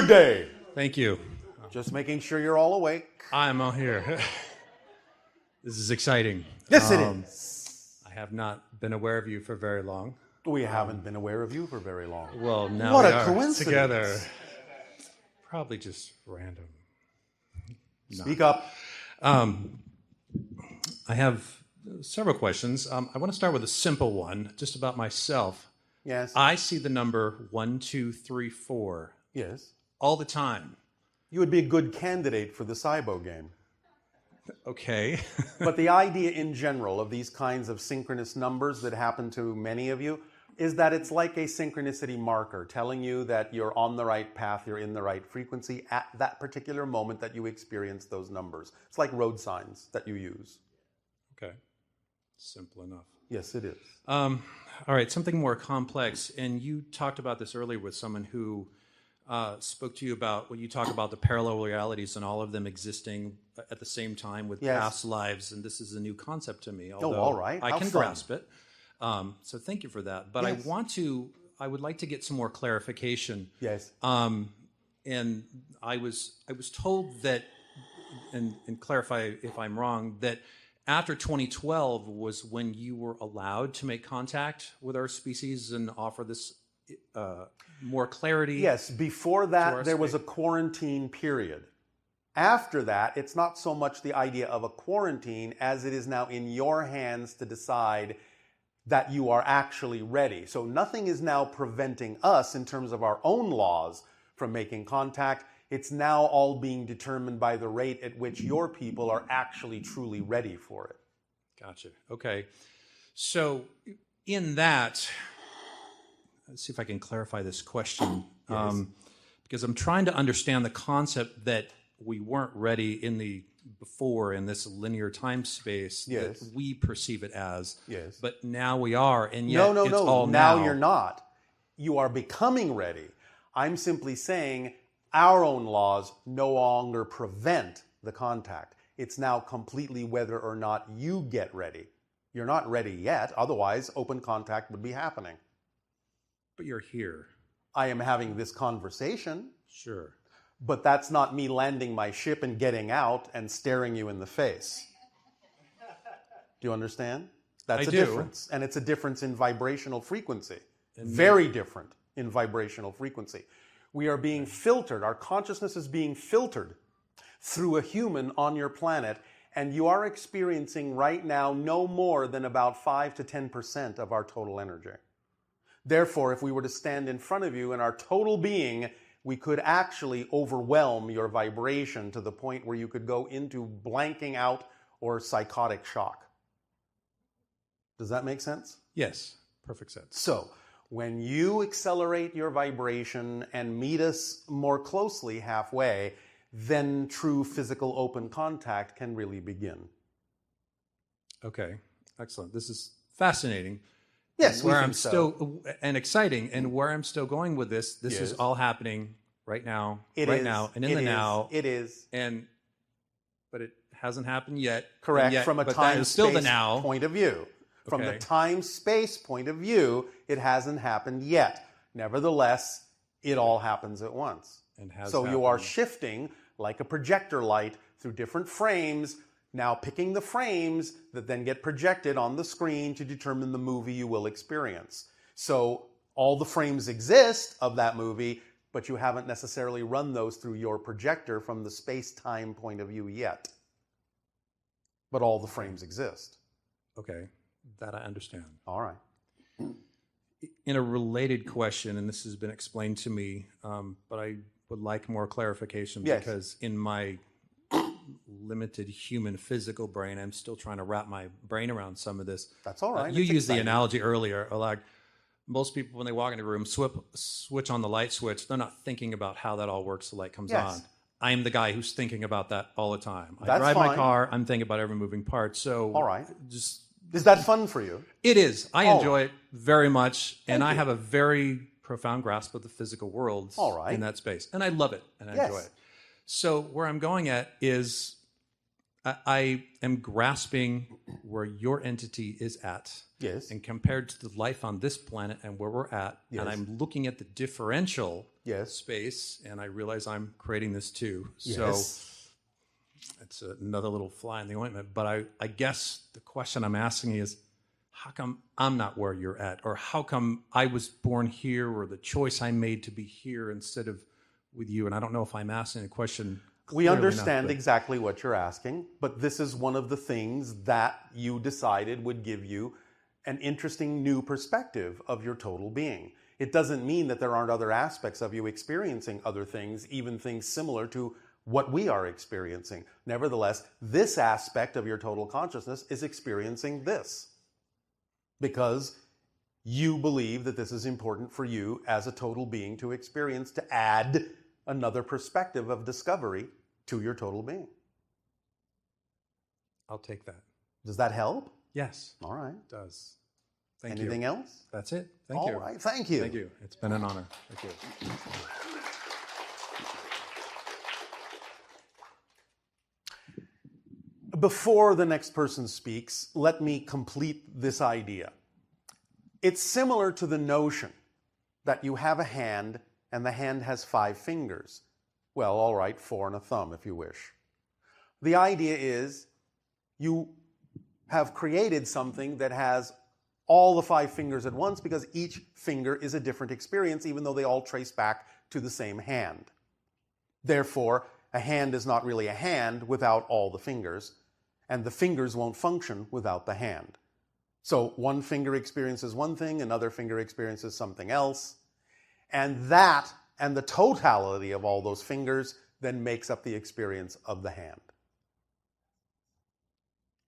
good day. Thank you. Just making sure you're all awake. I'm all here. This is exciting. Yes, it is. I have not been aware of you for very long. We haven't been aware of you for very long. Well, now What we a are coincidence. together. Probably just random. Speak up. I have several questions. I want to start with a simple one, just about myself. Yes. I see the number 1, 2, 3, 4 Yes. all the time. You would be a good candidate for the Cybo game. Okay. But the idea in general of these kinds of synchronous numbers that happen to many of you is that it's like a synchronicity marker telling you that you're on the right path, you're in the right frequency at that particular moment that you experience those numbers. It's like road signs that you use. Okay. Simple enough. Yes, it is. All right, something more complex. And you talked about this earlier with someone who spoke to you about when you talk about the parallel realities and all of them existing at the same time with past lives. And this is a new concept to me. Although all right. I can grasp it. So thank you for that. But Yes. I would like to get some more clarification. Yes. And I was told that, and clarify if I'm wrong, that after 2012 was when you were allowed to make contact with our species and offer this more clarity. Yes, before that there was a quarantine period. After that, it's not so much the idea of a quarantine as it is now in your hands to decide that you are actually ready. So nothing is now preventing us in terms of our own laws from making contact. It's now all being determined by the rate at which your people are actually truly ready for it. Gotcha. Okay. So in that, let's see if I can clarify this question. Yes. Because I'm trying to understand the concept that we weren't ready in the before in this linear time space that we perceive it as. Yes. But now we are, and yet No. it's all Now now. you're not. You are becoming ready. I'm simply saying our own laws no longer prevent the contact. It's now completely whether or not you get ready. You're not ready yet, otherwise open contact would be happening. But you're here. I am having this conversation, Sure. but that's not me landing my ship and getting out and staring you in the face. Do you understand? That's I a do. difference. And it's a difference in vibrational frequency. Very different in vibrational frequency. We are being filtered. Our consciousness is being filtered through a human on your planet, and you are experiencing right now no more than about 5 to 10% of our total energy. Therefore, if we were to stand in front of you in our total being, we could actually overwhelm your vibration to the point where you could go into blanking out or psychotic shock. Does that make sense? Yes. Perfect sense. So, when you accelerate your vibration and meet us more closely halfway, then true physical open contact can really begin. Okay. Excellent. This is fascinating. Yes, where we I'm think so. still and exciting, and where I'm still going with this Yes. is all happening right now, It right is. now, and in It the is. now. It is. But it hasn't happened yet. Correct, Yet, from a but that is still the time-space now. point of view. From the Okay. time-space point of view, it hasn't happened yet. Nevertheless, it all happens at once. And has So you are happened. shifting like a projector light through different frames, now picking the frames that then get projected on the screen to determine the movie you will experience. So all the frames exist of that movie, but you haven't necessarily run those through your projector from the space-time point of view yet. But all the frames exist. Okay, that I understand. All right. In a related question, and this has been explained to me, but I would like more clarification Yes. because in my limited human physical brain, I'm still trying to wrap my brain around some of this. That's all right. You It's used the exciting. analogy earlier, like most people when they walk into a room, switch on the light switch, they're not thinking about how that all works, the light comes Yes. on. I'm the guy who's thinking about that all the time. I That's drive my fine. car, I'm thinking about every moving part. So All right. just Is that fun for you? it is. I All enjoy it very much, and Thank I you. have a very profound grasp of the physical world All right. in that space, and I love it, and I Yes. enjoy it. So where I'm going at is, I am grasping where your entity is at. Yes. And compared to the life on this planet and where we're at, Yes. and I'm looking at the differential Yes. space, and I realize I'm creating this too. Yes. So it's another little fly in the ointment. But I guess the question I'm asking is, how come I'm not where you're at? Or how come I was born here, or the choice I made to be here instead of with you? And I don't know if I'm asking a question We clearly understand enough, exactly what you're asking, but this is one of the things that you decided would give you an interesting new perspective of your total being. It doesn't mean that there aren't other aspects of you experiencing other things, even things similar to what we are experiencing. Nevertheless, this aspect of your total consciousness is experiencing this because you believe that this is important for you as a total being to experience, to add another perspective of discovery to your total being. I'll take that. Does that help? Yes. All right. It does. Thank Anything you. else? That's it. Thank All you. right. Thank you. Thank you. It's been an honor. Thank you. Before the next person speaks, let me complete this idea. It's similar to the notion that you have a hand and the hand has 5 fingers. Well, all right, 4 and a thumb if you wish. The idea is you have created something that has all the 5 fingers at once because each finger is a different experience, even though they all trace back to the same hand. Therefore, a hand is not really a hand without all the fingers, and the fingers won't function without the hand. So one finger experiences one thing, another finger experiences something else, and that and the totality of all those fingers then makes up the experience of the hand.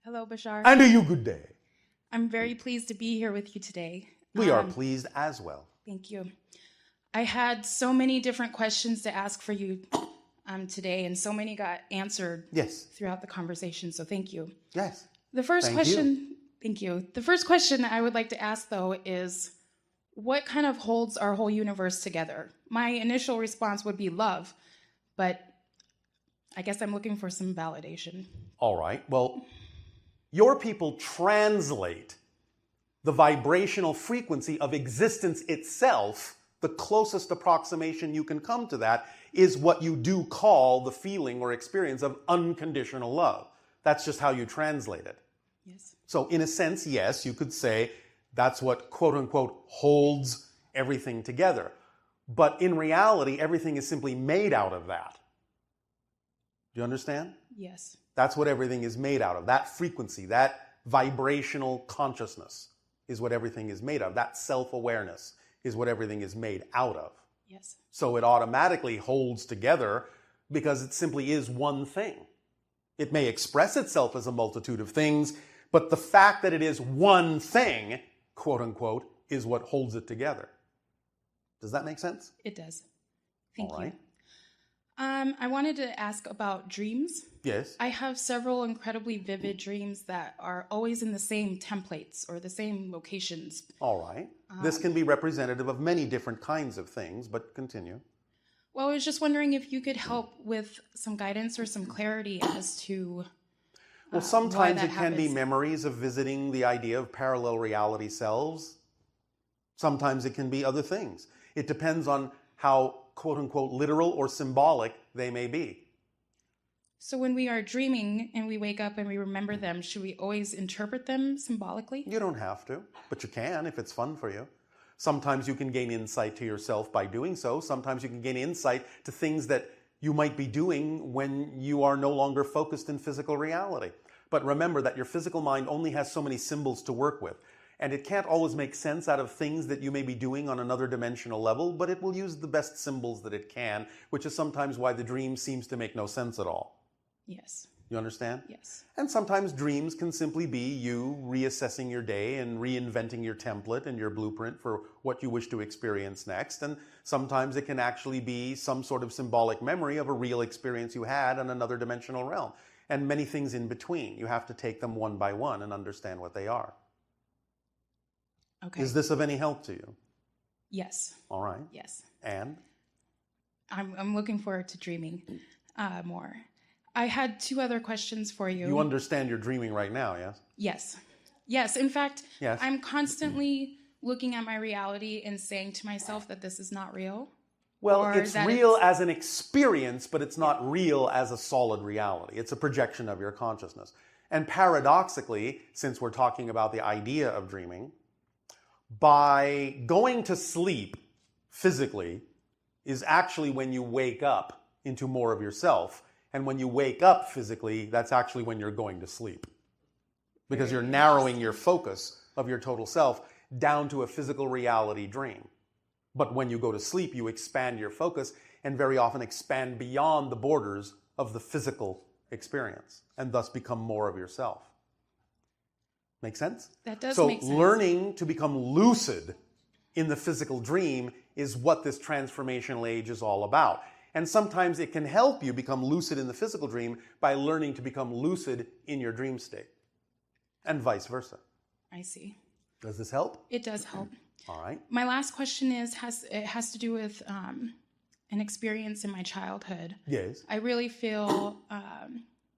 Hello, Bashar. And a you good day. I'm very pleased to be here with you today. We are pleased as well. Thank you. I had so many different questions to ask for you today, and so many got answered throughout the conversation, so thank you. Yes. The first question, thank you. The first question I would like to ask, though, is what kind of holds our whole universe together? My initial response would be love, but I guess I'm looking for some validation. All right. Well, your people translate the vibrational frequency of existence itself. The closest approximation you can come to that is what you do call the feeling or experience of unconditional love. That's just how you translate it. Yes. So in a sense, yes, you could say that's what quote unquote holds everything together. But in reality, everything is simply made out of that. Do you understand? Yes. That's what everything is made out of. That frequency, that vibrational consciousness is what everything is made of. That self-awareness is what everything is made out of. Yes. So it automatically holds together because it simply is one thing. It may express itself as a multitude of things, but the fact that it is one thing, quote unquote, is what holds it together. Does that make sense? It does. Thank All right. you. I wanted to ask about dreams. Yes. I have several incredibly vivid dreams that are always in the same templates or the same locations. All right. This can be representative of many different kinds of things, but continue. Well, I was just wondering if you could help with some guidance or some clarity as to well, sometimes why it that can be happens. memories of visiting the idea of parallel reality selves. Sometimes it can be other things. It depends on how, quote unquote, literal or symbolic they may be. So when we are dreaming and we wake up and we remember them, should we always interpret them symbolically? You don't have to, but you can if it's fun for you. Sometimes you can gain insight to yourself by doing so. Sometimes you can gain insight to things that you might be doing when you are no longer focused in physical reality. But remember that your physical mind only has so many symbols to work with. And it can't always make sense out of things that you may be doing on another dimensional level, but it will use the best symbols that it can, which is sometimes why the dream seems to make no sense at all. Yes. You understand? Yes. And sometimes dreams can simply be you reassessing your day and reinventing your template and your blueprint for what you wish to experience next. And sometimes it can actually be some sort of symbolic memory of a real experience you had in another dimensional realm. And many things in between. You have to take them one by one and understand what they are. Okay. Is this of any help to you? Yes. All right. Yes. And? I'm looking forward to dreaming more. I had two other questions for you. You understand you're dreaming right now, yes? Yes. Yes. In fact, Yes. I'm constantly looking at my reality and saying to myself that this is not real. Well, Or it's that real it's- as an experience, but it's not real as a solid reality. It's a projection of your consciousness. And paradoxically, since we're talking about the idea of dreaming, by going to sleep physically is actually when you wake up into more of yourself. And when you wake up physically, that's actually when you're going to sleep. Because you're narrowing your focus of your total self down to a physical reality dream. But when you go to sleep, you expand your focus and very often expand beyond the borders of the physical experience and thus become more of yourself. Make sense? That does so make sense. learning to become lucid in the physical dream is what this transformational age is all about. And sometimes it can help you become lucid in the physical dream by learning to become lucid in your dream state. And vice versa. I see. Does this help? It does help. All right. My last question has to do with an experience in my childhood. Yes. I really feel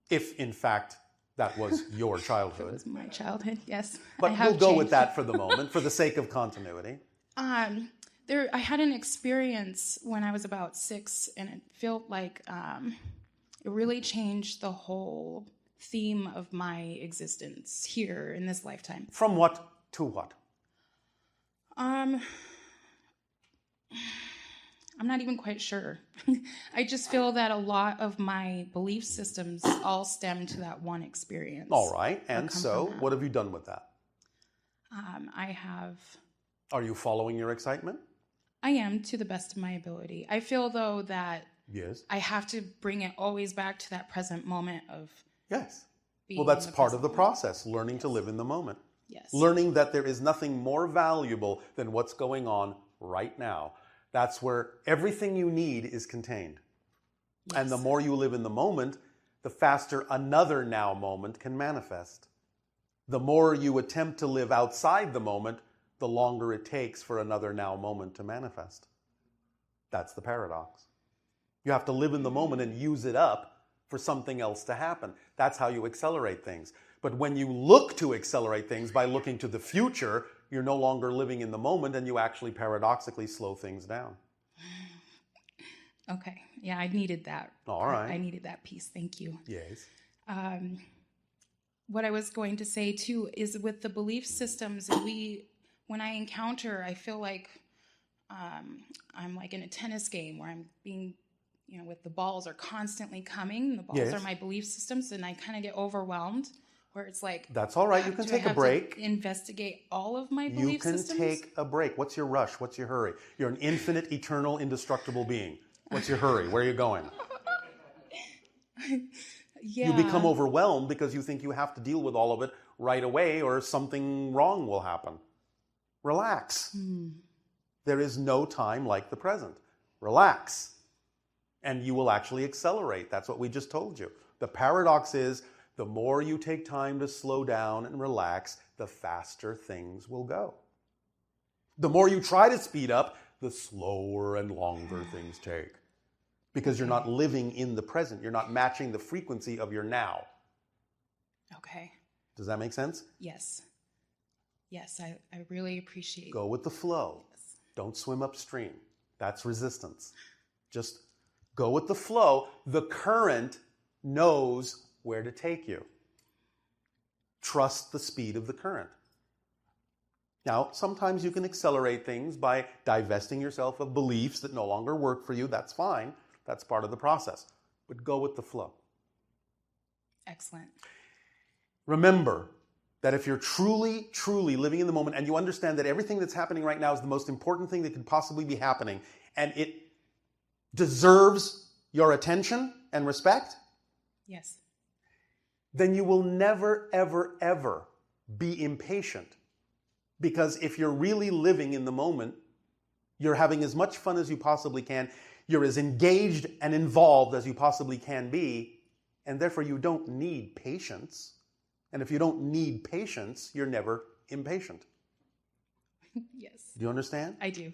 If, in fact, that was your it childhood. was my childhood. Yes, But I have we'll go with changed. that for the moment, for the sake of continuity. I had an experience when I was about 6, and it felt like it really changed the whole theme of my existence here in this lifetime. From what to what? I'm not even quite sure. I just feel that a lot of my belief systems all stem to that one experience. All right. And come so, from that. what have you done with that? I have. Are you following your excitement? I am, to the best of my ability. I feel, though, that Yes. I have to bring it always back to that present moment of Yes. being Well, that's in the part of present the moment. process, learning to live in the moment. Yes. Learning that there is nothing more valuable than what's going on right now. That's where everything you need is contained. And the Yes. more you live in the moment, the faster another now moment can manifest. The more you attempt to live outside the moment, the longer it takes for another now moment to manifest. That's the paradox. You have to live in the moment and use it up for something else to happen. That's how you accelerate things. But when you look to accelerate things by looking to the future, you're no longer living in the moment and you actually paradoxically slow things down. Okay. Yeah, I needed that. All right. I needed that piece. Thank you. Yes. What I was going to say too is with the belief systems, when I encounter, I feel like I'm like in a tennis game where I'm being, with the balls are constantly coming. The balls Yes. are my belief systems, and I kind of get overwhelmed. Where it's like, That's all right. You can do take I a have break. to investigate all of my You belief can systems? take a break. What's your rush? What's your hurry? You're an infinite, eternal, indestructible being. What's your hurry? Where are you going? Yeah. You become overwhelmed because you think you have to deal with all of it right away or something wrong will happen. Relax. There is no time like the present. Relax. And you will actually accelerate. That's what we just told you. The paradox is the more you take time to slow down and relax, the faster things will go. The more you try to speed up, the slower and longer things take. Because you're not living in the present. You're not matching the frequency of your now. Okay. Does that make sense? Yes. Yes, I really appreciate Go with the flow. Don't swim upstream. That's resistance. Just go with the flow. The current knows where to take you. Trust the speed of the current. Now, sometimes you can accelerate things by divesting yourself of beliefs that no longer work for you. That's fine. That's part of the process. But go with the flow. Excellent. Remember that if you're truly, truly living in the moment and you understand that everything that's happening right now is the most important thing that could possibly be happening and it deserves your attention and respect, Yes. then you will never, ever, ever be impatient. Because if you're really living in the moment, you're having as much fun as you possibly can, you're as engaged and involved as you possibly can be, and therefore you don't need patience. And if you don't need patience, you're never impatient. Yes. Do you understand? I do.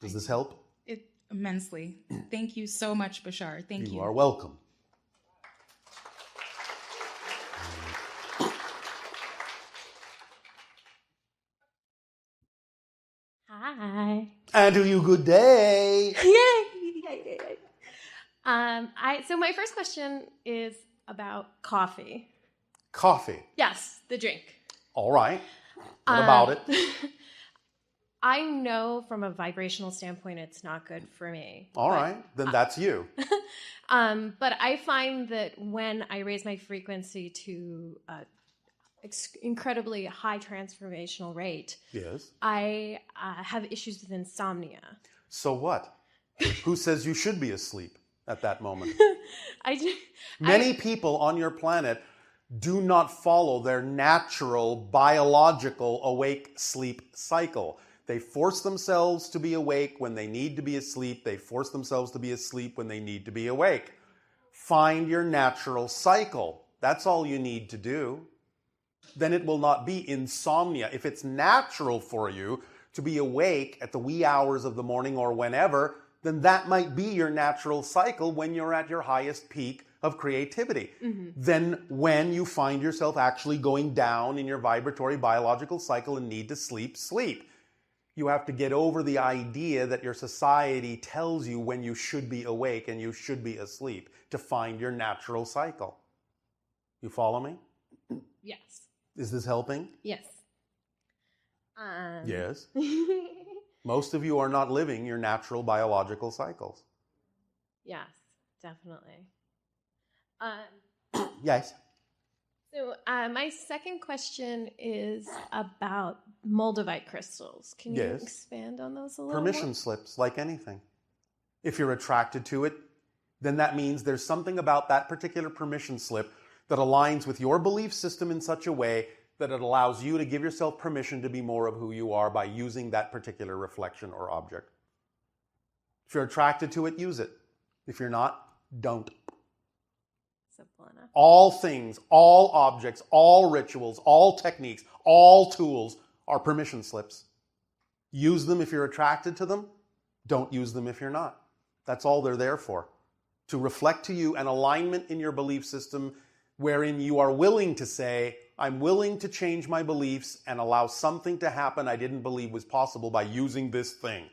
Does this help? It immensely. Thank you so much, Bashar. Thank you. You are welcome. Hi. And to you, good day. Yay! So my first question is about coffee. Coffee. Yes, the drink. All right. What about it? I know from a vibrational standpoint it's not good for me. All right. Then that's you. But I find that when I raise my frequency to incredibly high transformational rate, Yes. I have issues with insomnia. So what? Who says you should be asleep at that moment? Many people on your planet do not follow their natural biological awake-sleep cycle. They force themselves to be awake when they need to be asleep. They force themselves to be asleep when they need to be awake. Find your natural cycle. That's all you need to do. Then it will not be insomnia. If it's natural for you to be awake at the wee hours of the morning or whenever, then that might be your natural cycle when you're at your highest peak of creativity. Mm-hmm. Then when you find yourself actually going down in your vibratory biological cycle and need to sleep, sleep. You have to get over the idea that your society tells you when you should be awake and you should be asleep to find your natural cycle. You follow me? Yes. Is this helping? Yes. Yes. Most of you are not living your natural biological cycles. Yes, definitely. Yes. So my second question is about moldavite crystals. Can you Yes. expand on those a little Permission more? slips, like anything. If you're attracted to it, then that means there's something about that particular permission slip that aligns with your belief system in such a way that it allows you to give yourself permission to be more of who you are by using that particular reflection or object. If you're attracted to it, use it. If you're not, don't. Simple enough. All things, all objects, all rituals, all techniques, all tools are permission slips. Use them if you're attracted to them. Don't use them if you're not. That's all they're there for. To reflect to you an alignment in your belief system wherein you are willing to say, I'm willing to change my beliefs and allow something to happen I didn't believe was possible by using this thing.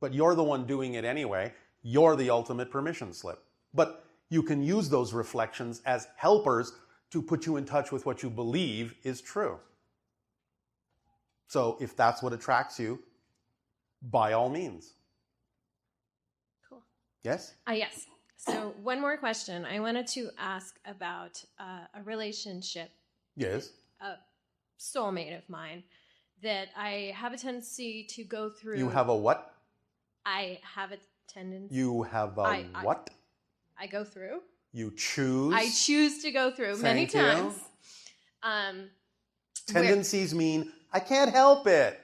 But you're the one doing it anyway. You're the ultimate permission slip. But you can use those reflections as helpers to put you in touch with what you believe is true. So if that's what attracts you, by all means. Cool. Yes? Yes. So one more question. I wanted to ask about a relationship, Yes. a soulmate of mine, that I have a tendency to go through. You have a what? I have a tendency. You have a what? I go through. You choose? I choose to go through many Thank you. times. Tendencies mean, I can't help it.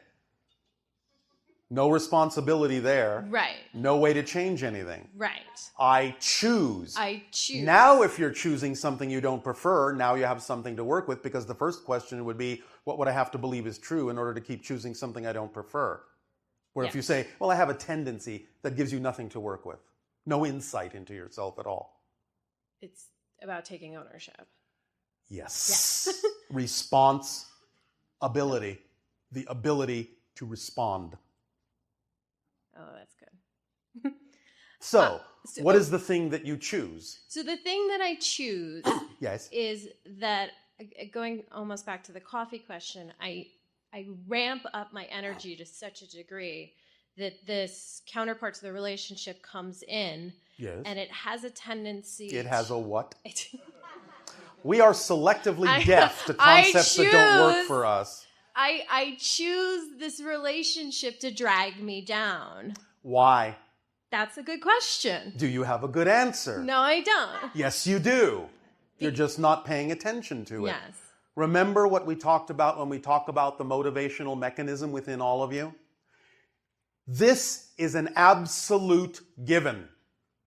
No responsibility there. Right. No way to change anything. Right. I choose. I choose. Now, if you're choosing something you don't prefer, now you have something to work with, because the first question would be, what would I have to believe is true in order to keep choosing something I don't prefer? Where if you say, well, I have a tendency, that gives you nothing to work with. No insight into yourself at all. It's about taking ownership. Yes. Response ability. The ability to respond. Oh, that's good. So what is the thing that you choose? So the thing that I choose Yes. is that, going almost back to the coffee question, I ramp up my energy to such a degree that this counterpart to the relationship comes in, Yes. and it has a tendency. It has a what? We are selectively deaf to concepts that don't work for us. I choose this relationship to drag me down. Why? That's a good question. Do you have a good answer? No, I don't. Yes, you do. You're just not paying attention to it. Yes. Remember what we talked about when we talk about the motivational mechanism within all of you? This is an absolute given.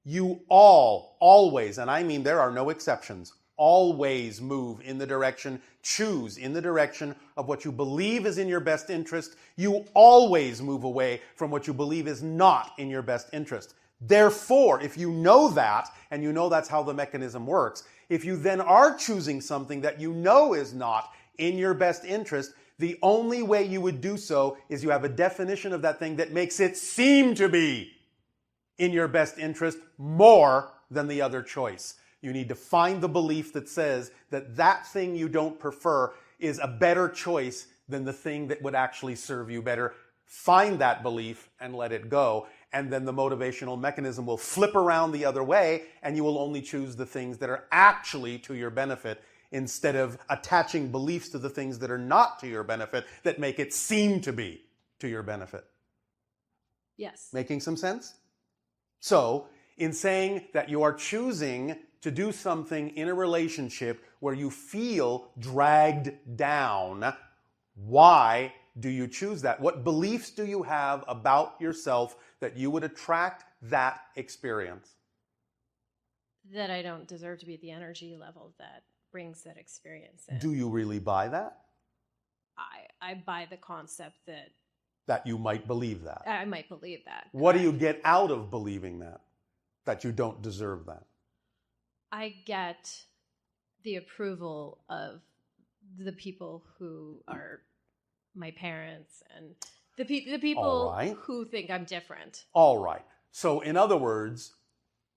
You all, always, and I mean there are no exceptions, always move in the direction, choose in the direction of what you believe is in your best interest. You always move away from what you believe is not in your best interest. Therefore, if you know that, and you know that's how the mechanism works, if you then are choosing something that you know is not in your best interest, The only way you would do so is you have a definition of that thing that makes it seem to be in your best interest more than the other choice. You need to find the belief that says that that thing you don't prefer is a better choice than the thing that would actually serve you better. Find that belief and let it go. And then the motivational mechanism will flip around the other way, and you will only choose the things that are actually to your benefit instead of attaching beliefs to the things that are not to your benefit that make it seem to be to your benefit. Yes. Making some sense? So, in saying that you are choosing to do something in a relationship where you feel dragged down, why do you choose that? What beliefs do you have about yourself that you would attract that experience? That I don't deserve to be at the energy level that brings that experience in. Do you really buy that? I buy the concept That you might believe that. I might believe that. What do correct. you get out of believing that? That you don't deserve that? I get the approval of the people who are my parents and the people All right. who think I'm different. All right. So, in other words,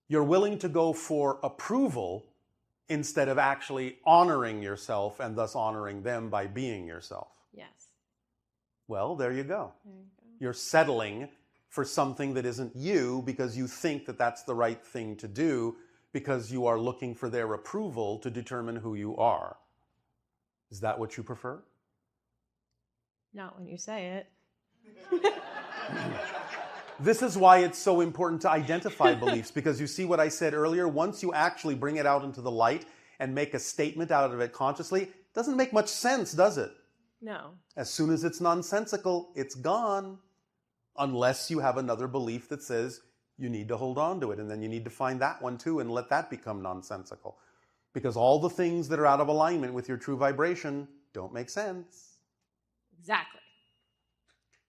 you're willing to go for approval instead of actually honoring yourself and thus honoring them by being yourself. Yes. Well, there you go. There you go. You're settling for something that isn't you because you think that that's the right thing to do because you are looking for their approval to determine who you are. Is that what you prefer? Not when you say it. This is why it's so important to identify beliefs, because you see what I said earlier, once you actually bring it out into the light and make a statement out of it consciously, it doesn't make much sense, does it? No. As soon as it's nonsensical, it's gone. Unless you have another belief that says you need to hold on to it, and then you need to find that one too and let that become nonsensical. Because all the things that are out of alignment with your true vibration don't make sense. Exactly.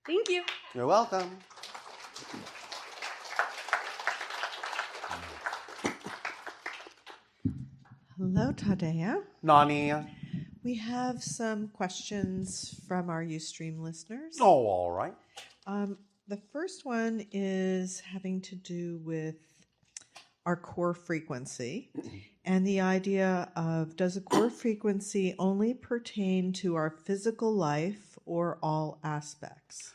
Thank you. You're welcome. Hello, Tadea. Nani? We have some questions from our Ustream listeners. Oh, all right. The first one is having to do with our core frequency and the idea of, does a core frequency only pertain to our physical life or all aspects?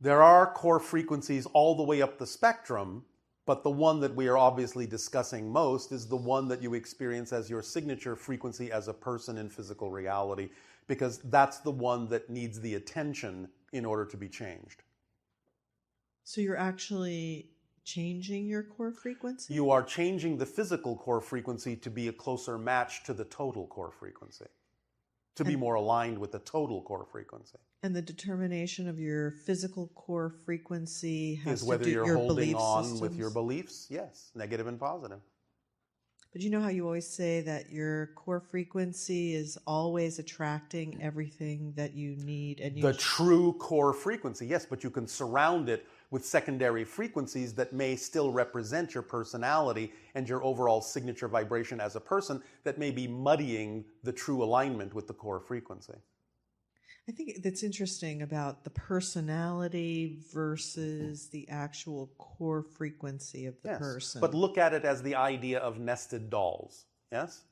There are core frequencies all the way up the spectrum, but the one that we are obviously discussing most is the one that you experience as your signature frequency as a person in physical reality, because that's the one that needs the attention in order to be changed. So you're actually changing your core frequency? You are changing the physical core frequency to be a closer match to the total core frequency, to be more aligned with the total core frequency. And the determination of your physical core frequency has Is whether to do you're your holding belief on systems. with your beliefs, yes, negative and positive. But you know how you always say that your core frequency is always attracting everything that you need, and The true core frequency, yes, but you can surround it with secondary frequencies that may still represent your personality and your overall signature vibration as a person that may be muddying the true alignment with the core frequency. I think that's interesting about the personality versus the actual core frequency of the Yes, person. but look at it as the idea of nested dolls, yes?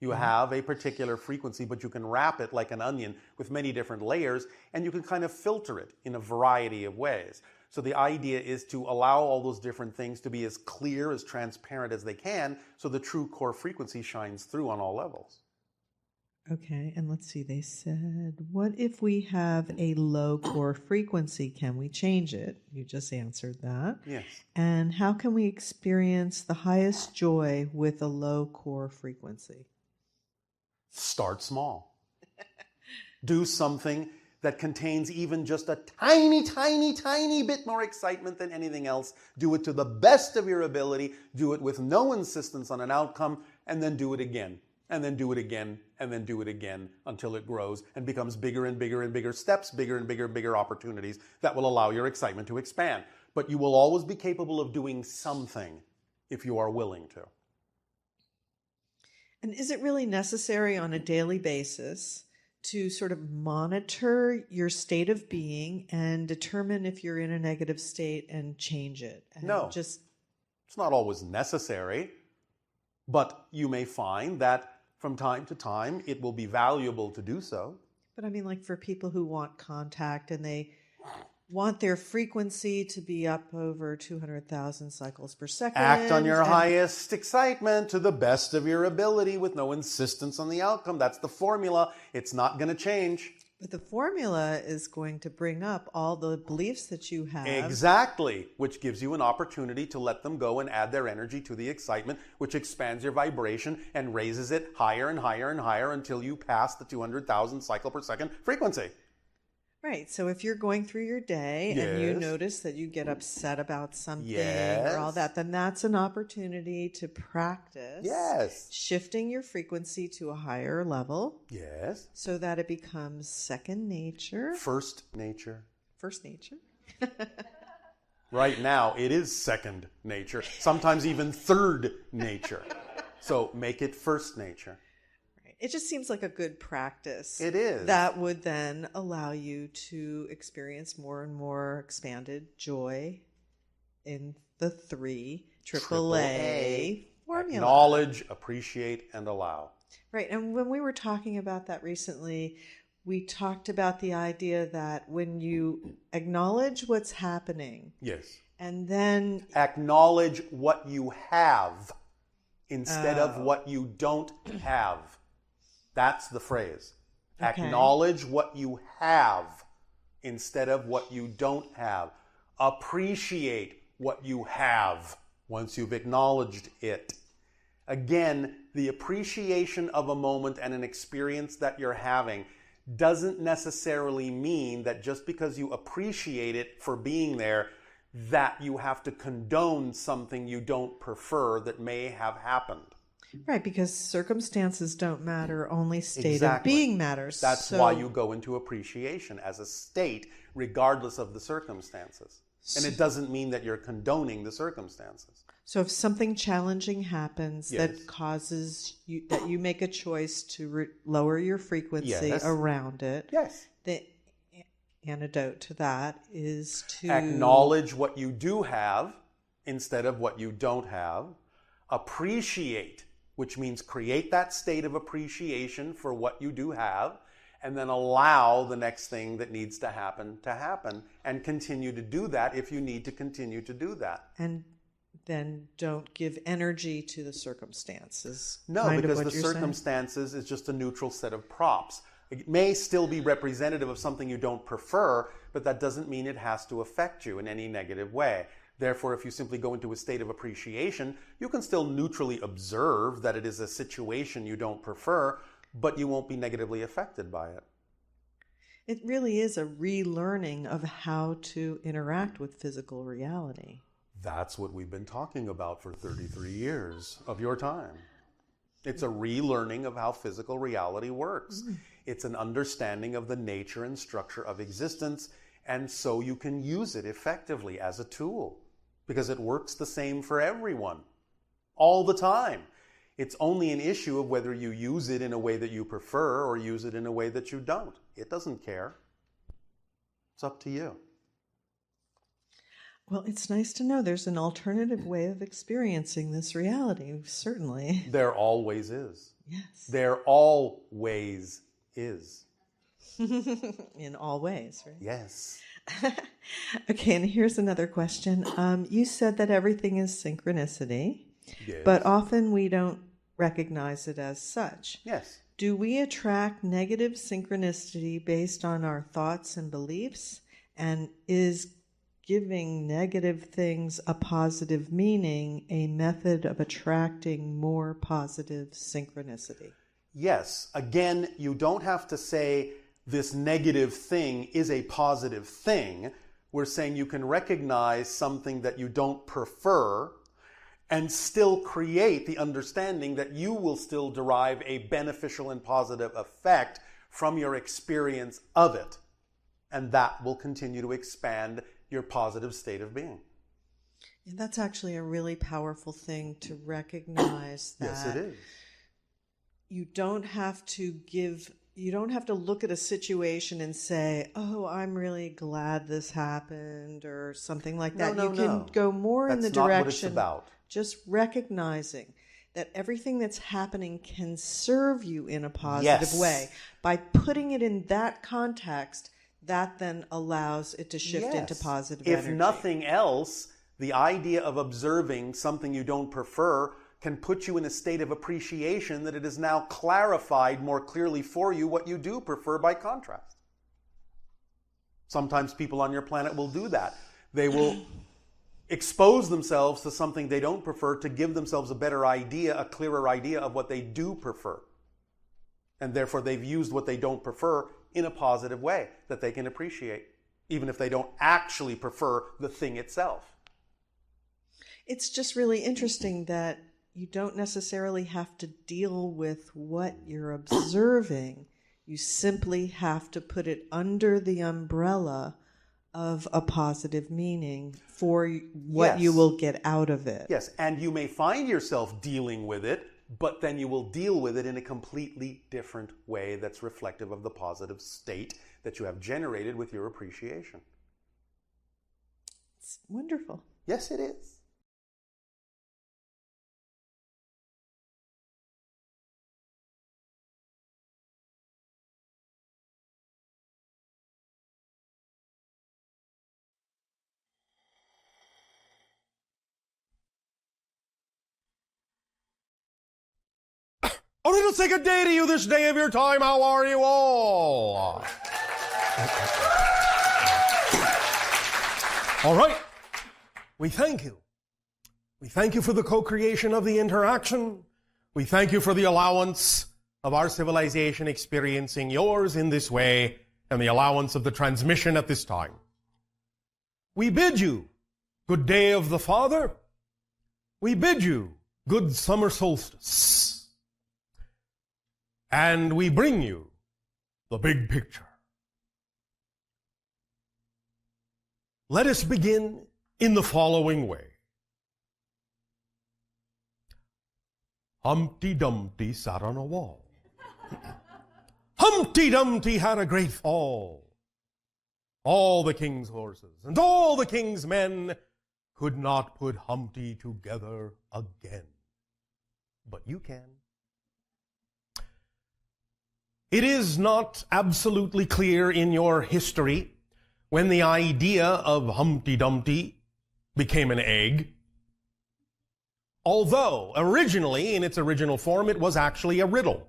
You have a particular frequency, but you can wrap it like an onion with many different layers, and you can kind of filter it in a variety of ways. So the idea is to allow all those different things to be as clear, as transparent as they can, so the true core frequency shines through on all levels. Okay, and let's see, they said, what if we have a low core frequency? Can we change it? You just answered that. Yes. And how can we experience the highest joy with a low core frequency? Start small. Do something that contains even just a tiny, tiny, tiny bit more excitement than anything else. Do it to the best of your ability. Do it with no insistence on an outcome, and then do it again. And then do it again, and then do it again until it grows and becomes bigger and bigger and bigger steps, bigger and bigger and bigger opportunities that will allow your excitement to expand. But you will always be capable of doing something if you are willing to. And is it really necessary on a daily basis to sort of monitor your state of being and determine if you're in a negative state and change it. And No. just It's not always necessary, but you may find that from time to time it will be valuable to do so. But I mean, like for people who want contact and they want their frequency to be up over 200,000 cycles per second. Act on your and- highest excitement to the best of your ability with no insistence on the outcome. That's the formula. It's not going to change. But the formula is going to bring up all the beliefs that you have. Exactly, which gives you an opportunity to let them go and add their energy to the excitement, which expands your vibration and raises it higher and higher and higher until you pass the 200,000 cycle per second frequency. Right. So if you're going through your day and you Yes. notice that you get upset about something Yes. or all that, then that's an opportunity to practice Yes. shifting your frequency to a higher level Yes. so that it becomes second nature, First nature. first nature. Right now, it is second nature, sometimes even third nature. So make it first nature. It just seems like a good practice. It is. That would then allow you to experience more and more expanded joy in the 3 AAA formula. Acknowledge, appreciate, and allow. Right. And when we were talking about that recently, we talked about the idea that when you acknowledge what's happening Yes. and then Acknowledge what you have instead of Oh. what you don't have. That's the phrase. Okay. Acknowledge what you have instead of what you don't have. Appreciate what you have once you've acknowledged it. Again, the appreciation of a moment and an experience that you're having doesn't necessarily mean that just because you appreciate it for being there, that you have to condone something you don't prefer that may have happened. right, because circumstances don't matter, only state Exactly. of being matters. That's So- why you go into appreciation as a state, regardless of the circumstances. And it doesn't mean that you're condoning the circumstances. So if something challenging happens Yes. that causes you, that you make a choice to lower your frequency Yes. around it, Yes. the antidote to that is to Acknowledge what you do have instead of what you don't have. Appreciate, which means create that state of appreciation for what you do have, and then allow the next thing that needs to happen, and continue to do that if you need to continue to do that. and then don't give energy to the circumstances. No, kind of because what the you're saying. circumstances is just a neutral set of props. It may still be representative of something you don't prefer, but that doesn't mean it has to affect you in any negative way. Therefore, if you simply go into a state of appreciation, you can still neutrally observe that it is a situation you don't prefer, but you won't be negatively affected by it. It really is a relearning of how to interact with physical reality. That's what we've been talking about for 33 years of your time. It's a relearning of how physical reality works. It's an understanding of the nature and structure of existence, and so you can use it effectively as a tool because it works the same for everyone all the time. It's only an issue of whether you use it in a way that you prefer or use it in a way that you don't. It doesn't care. It's up to you. Well, it's nice to know there's an alternative way of experiencing this reality, certainly. There always is. Yes. There always is. In all ways, right? Yes. Okay, and here's another question. You said that everything is synchronicity, Yes. but often we don't recognize it as such. Yes. Do we attract negative synchronicity based on our thoughts and beliefs? And is giving negative things a positive meaning a method of attracting more positive synchronicity? Yes. Again, you don't have to say this negative thing is a positive thing. We're saying you can recognize something that you don't prefer and still create the understanding that you will still derive a beneficial and positive effect from your experience of it. And that will continue to expand your positive state of being. And that's actually a really powerful thing to recognize that Yes, it is. you don't have to give You don't have to look at a situation and say, oh, I'm really glad this happened or something like that. No, you can go more in the That's not direction what it's about. just recognizing that everything that's happening can serve you in a positive Yes. way. By putting it in that context, that then allows it to shift into Yes. positive If energy. nothing else, the idea of observing something you don't prefer can put you in a state of appreciation that it is now clarified more clearly for you what you do prefer by contrast. Sometimes people on your planet will do that. They will expose themselves to something they don't prefer to give themselves a better idea, a clearer idea of what they do prefer. And therefore they've used what they don't prefer in a positive way that they can appreciate, even if they don't actually prefer the thing itself. It's just really interesting that you don't necessarily have to deal with what you're observing. You simply have to put it under the umbrella of a positive meaning for what Yes. you will get out of it. Yes, and you may find yourself dealing with it, but then you will deal with it in a completely different way that's reflective of the positive state that you have generated with your appreciation. It's wonderful. Yes, it is. A little say good day to you this day of your time. How are you all? All right. We thank you. We thank you for the co-creation of the interaction. We thank you for the allowance of our civilization experiencing yours in this way and the allowance of the transmission at this time. We bid you good day of the Father. We bid you good summer solstice. And we bring you the big picture. Let us begin in the following way. Humpty Dumpty sat on a wall. Humpty Dumpty had a great fall. All the king's horses and all the king's men could not put Humpty together again. But you can. It is not absolutely clear in your history when the idea of Humpty Dumpty became an egg. Although, originally, in its original form, it was actually a riddle,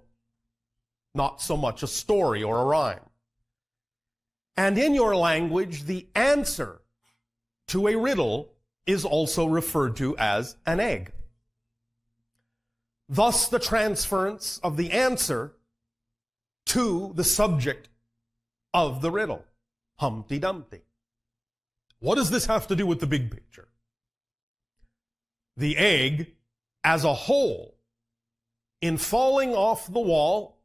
not so much a story or a rhyme. And in your language, the answer to a riddle is also referred to as an egg. Thus, the transference of the answer to the subject of the riddle, Humpty Dumpty. What does this have to do with the big picture? The egg, as a whole, in falling off the wall,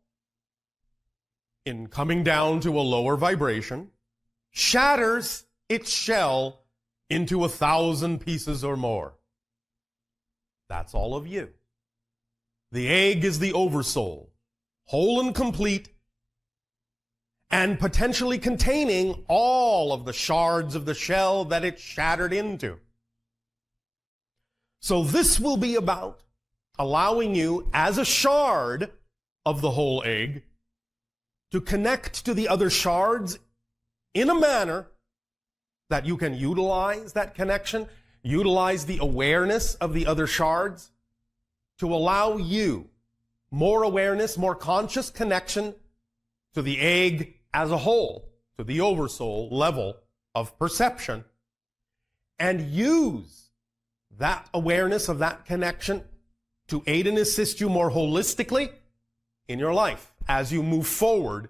in coming down to a lower vibration, shatters its shell into 1,000 pieces or more. That's all of you. The egg is the oversoul, whole and complete, and potentially containing all of the shards of the shell that it shattered into. So this will be about allowing you, as a shard of the whole egg, to connect to the other shards in a manner that you can utilize that connection, utilize the awareness of the other shards, to allow you more awareness, more conscious connection to the egg as a whole, to the oversoul level of perception, and use that awareness of that connection to aid and assist you more holistically in your life as you move forward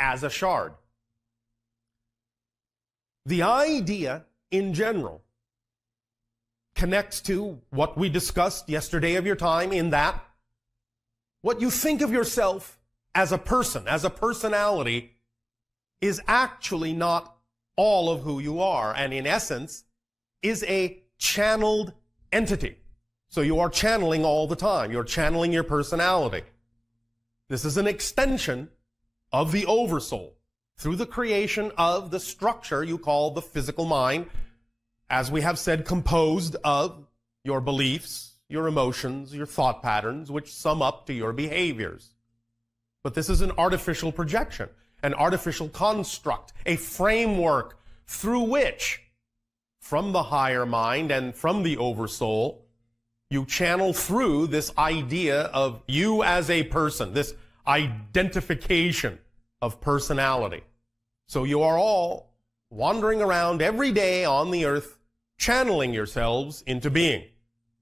as a shard. The idea in general connects to what we discussed yesterday of your time, in that what you think of yourself as a person, as a personality, is actually not all of who you are, and in essence is a channeled entity. So you are channeling all the time. You're channeling your personality. This is an extension of the oversoul through the creation of the structure you call the physical mind, as we have said, composed of your beliefs, your emotions, your thought patterns, which sum up to your behaviors. But this is an artificial projection, an artificial construct, a framework through which, from the higher mind and from the oversoul, you channel through this idea of you as a person, this identification of personality. So you are all wandering around every day on the earth, channeling yourselves into being,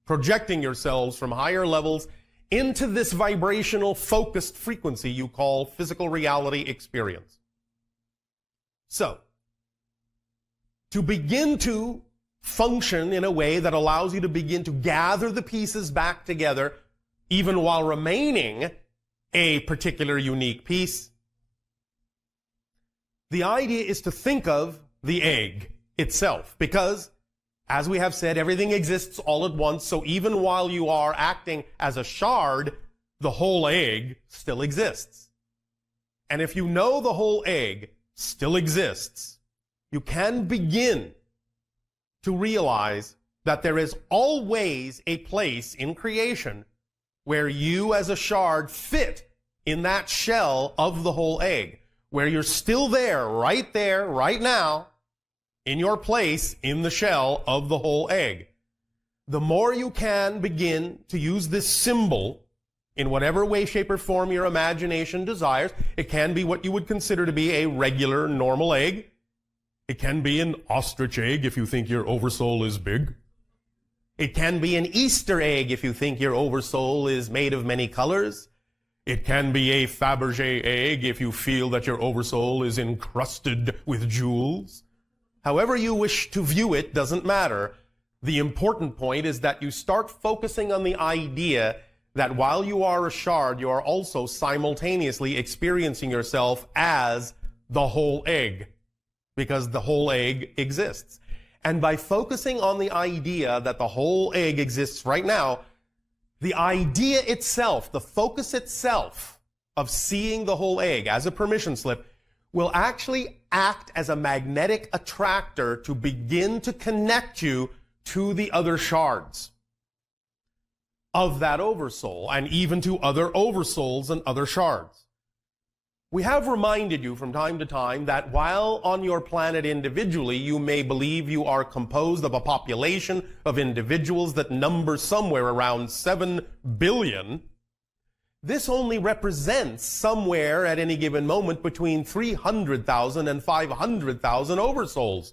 projecting yourselves from higher levels into this vibrational focused frequency you call physical reality experience. So, to begin to function in a way that allows you to begin to gather the pieces back together, even while remaining a particular unique piece, the idea is to think of the egg itself, because, as we have said, everything exists all at once, so even while you are acting as a shard, the whole egg still exists. And if you know the whole egg still exists, you can begin to realize that there is always a place in creation where you as a shard fit in that shell of the whole egg, where you're still there, right now, in your place in the shell of the whole egg. The more you can begin to use this symbol in whatever way, shape, or form your imagination desires, it can be what you would consider to be a regular, normal egg. It can be an ostrich egg if you think your oversoul is big. It can be an Easter egg if you think your oversoul is made of many colors. It can be a Fabergé egg if you feel that your oversoul is encrusted with jewels. However you wish to view it doesn't matter. The important point is that you start focusing on the idea that while you are a shard, you are also simultaneously experiencing yourself as the whole egg, because the whole egg exists. And by focusing on the idea that the whole egg exists right now, the idea itself, the focus itself of seeing the whole egg as a permission slip will actually act as a magnetic attractor to begin to connect you to the other shards of that oversoul, and even to other oversouls and other shards. We have reminded you from time to time that while on your planet individually, you may believe you are composed of a population of individuals that number somewhere around 7 billion, this only represents somewhere at any given moment between 300,000 and 500,000 oversouls.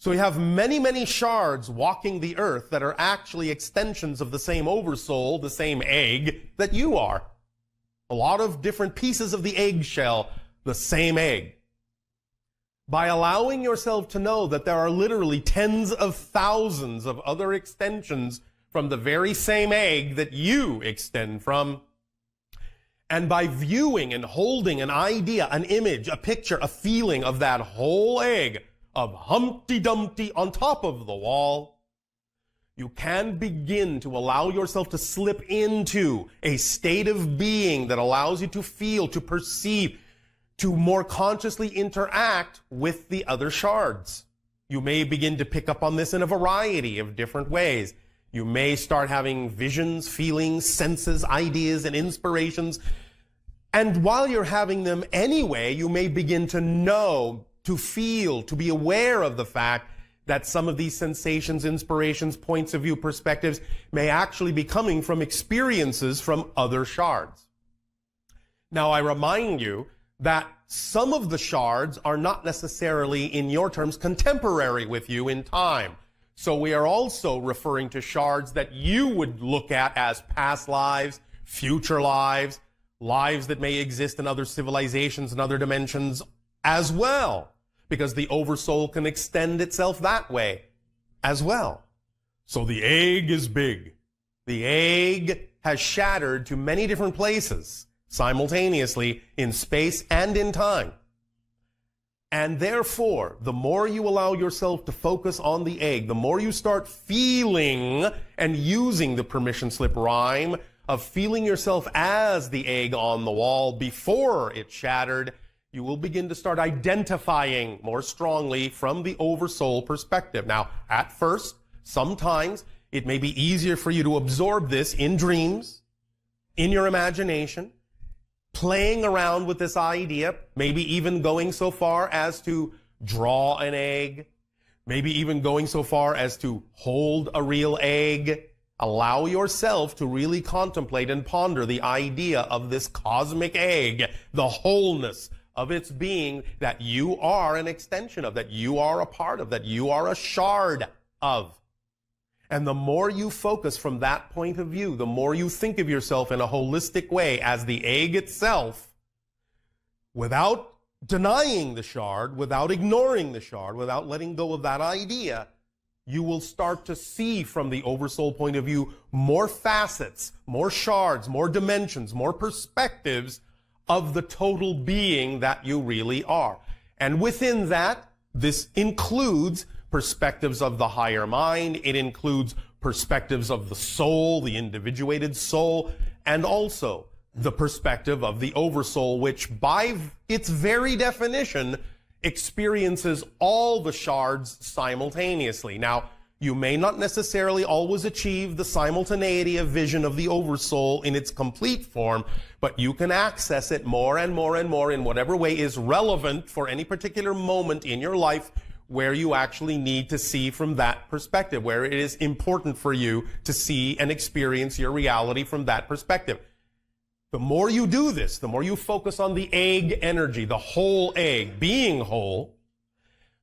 So you have many, many shards walking the earth that are actually extensions of the same oversoul, the same egg that you are. A lot of different pieces of the eggshell, the same egg. By allowing yourself to know that there are literally tens of thousands of other extensions from the very same egg that you extend from, and by viewing and holding an idea, an image, a picture, a feeling of that whole egg of Humpty Dumpty on top of the wall, you can begin to allow yourself to slip into a state of being that allows you to feel, to perceive, to more consciously interact with the other shards. You may begin to pick up on this in a variety of different ways. You may start having visions, feelings, senses, ideas, and inspirations. And while you're having them anyway, you may begin to know, to feel, to be aware of the fact that some of these sensations, inspirations, points of view, perspectives may actually be coming from experiences from other shards. Now, I remind you that some of the shards are not necessarily, in your terms, contemporary with you in time. So we are also referring to shards that you would look at as past lives, future lives, lives that may exist in other civilizations and other dimensions as well, because the oversoul can extend itself that way as well. So the egg is big. The egg has shattered to many different places simultaneously in space and in time. And therefore, the more you allow yourself to focus on the egg, the more you start feeling and using the permission slip rhyme of feeling yourself as the egg on the wall before it shattered, you will begin to start identifying more strongly from the oversoul perspective. Now, at first, sometimes it may be easier for you to absorb this in dreams, in your imagination, playing around with this idea, maybe even going so far as to draw an egg, maybe even going so far as to hold a real egg. Allow yourself to really contemplate and ponder the idea of this cosmic egg, the wholeness of its being that you are an extension of, that you are a part of, that you are a shard of. And the more you focus from that point of view, the more you think of yourself in a holistic way as the egg itself, without denying the shard, without ignoring the shard, without letting go of that idea, you will start to see from the oversoul point of view more facets, more shards, more dimensions, more perspectives of the total being that you really are. And within that, this includes perspectives of the higher mind. It includes perspectives of the soul, the individuated soul, and also the perspective of the oversoul, which by its very definition experiences all the shards simultaneously. Now, you may not necessarily always achieve the simultaneity of vision of the oversoul in its complete form, but you can access it more and more and more in whatever way is relevant for any particular moment in your life where you actually need to see from that perspective, where it is important for you to see and experience your reality from that perspective. The more you do this, the more you focus on the egg energy, the whole egg, being whole,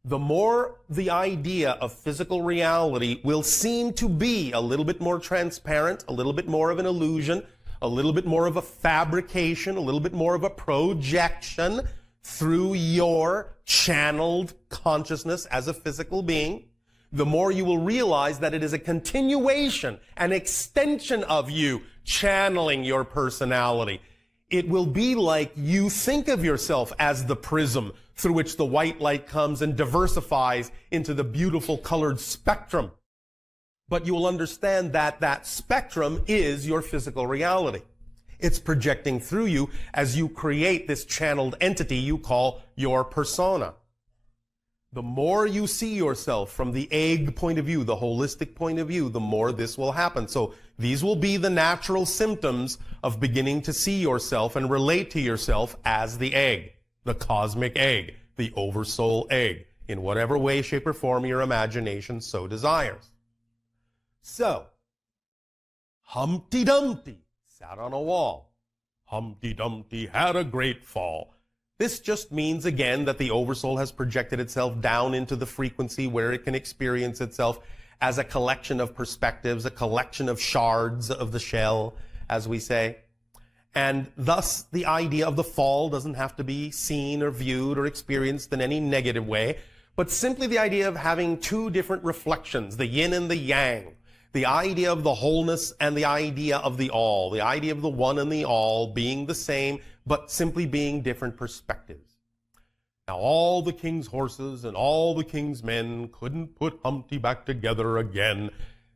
the more the idea of physical reality will seem to be a little bit more transparent, a little bit more of an illusion, a little bit more of a fabrication, a little bit more of a projection through your channeled consciousness as a physical being. The more you will realize that it is a continuation, an extension of you channeling your personality. It will be like you think of yourself as the prism through which the white light comes and diversifies into the beautiful colored spectrum. But you will understand that that spectrum is your physical reality. It's projecting through you as you create this channeled entity you call your persona. The more you see yourself from the egg point of view, the holistic point of view, the more this will happen. So these will be the natural symptoms of beginning to see yourself and relate to yourself as the egg, the cosmic egg, the oversoul egg, in whatever way, shape, or form your imagination so desires. So, Humpty Dumpty sat on a wall. Humpty Dumpty had a great fall. This just means, again, that the oversoul has projected itself down into the frequency where it can experience itself as a collection of perspectives, a collection of shards of the shell, as we say. And thus, the idea of the fall doesn't have to be seen or viewed or experienced in any negative way, but simply the idea of having two different reflections, the yin and the yang, the idea of the wholeness and the idea of the all, the idea of the one and the all being the same, but simply being different perspectives. Now, all the king's horses and all the king's men couldn't put Humpty back together again.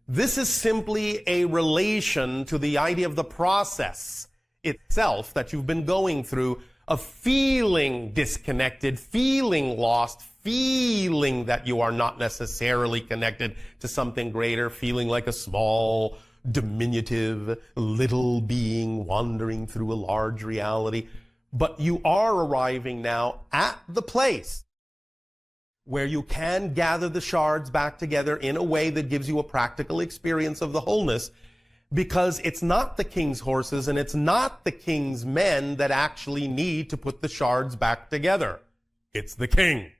This is simply a relation to the idea of the process itself that you've been going through of feeling disconnected, feeling lost, feeling that you are not necessarily connected to something greater, feeling like a small, diminutive, little being wandering through a large reality. But you are arriving now at the place where you can gather the shards back together in a way that gives you a practical experience of the wholeness, because it's not the king's horses and it's not the king's men that actually need to put the shards back together. It's the king.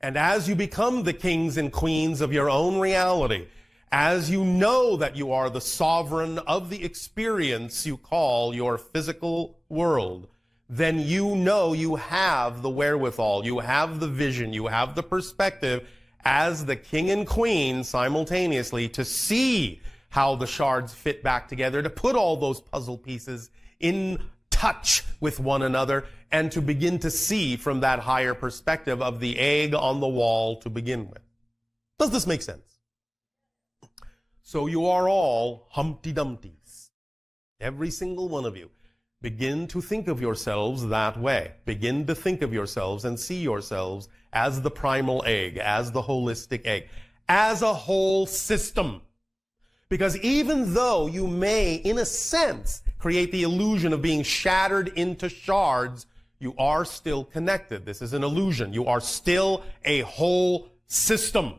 And as you become the kings and queens of your own reality, as you know that you are the sovereign of the experience you call your physical world, then you know you have the wherewithal, you have the vision, you have the perspective as the king and queen simultaneously to see how the shards fit back together, to put all those puzzle pieces in touch with one another, and to begin to see from that higher perspective of the egg on the wall to begin with. Does this make sense? So you are all Humpty Dumpty. Every single one of you. Begin to think of yourselves that way. Begin to think of yourselves and see yourselves as the primal egg, as the holistic egg, as a whole system. Because even though you may, in a sense, create the illusion of being shattered into shards, you are still connected. This is an illusion. You are still a whole system.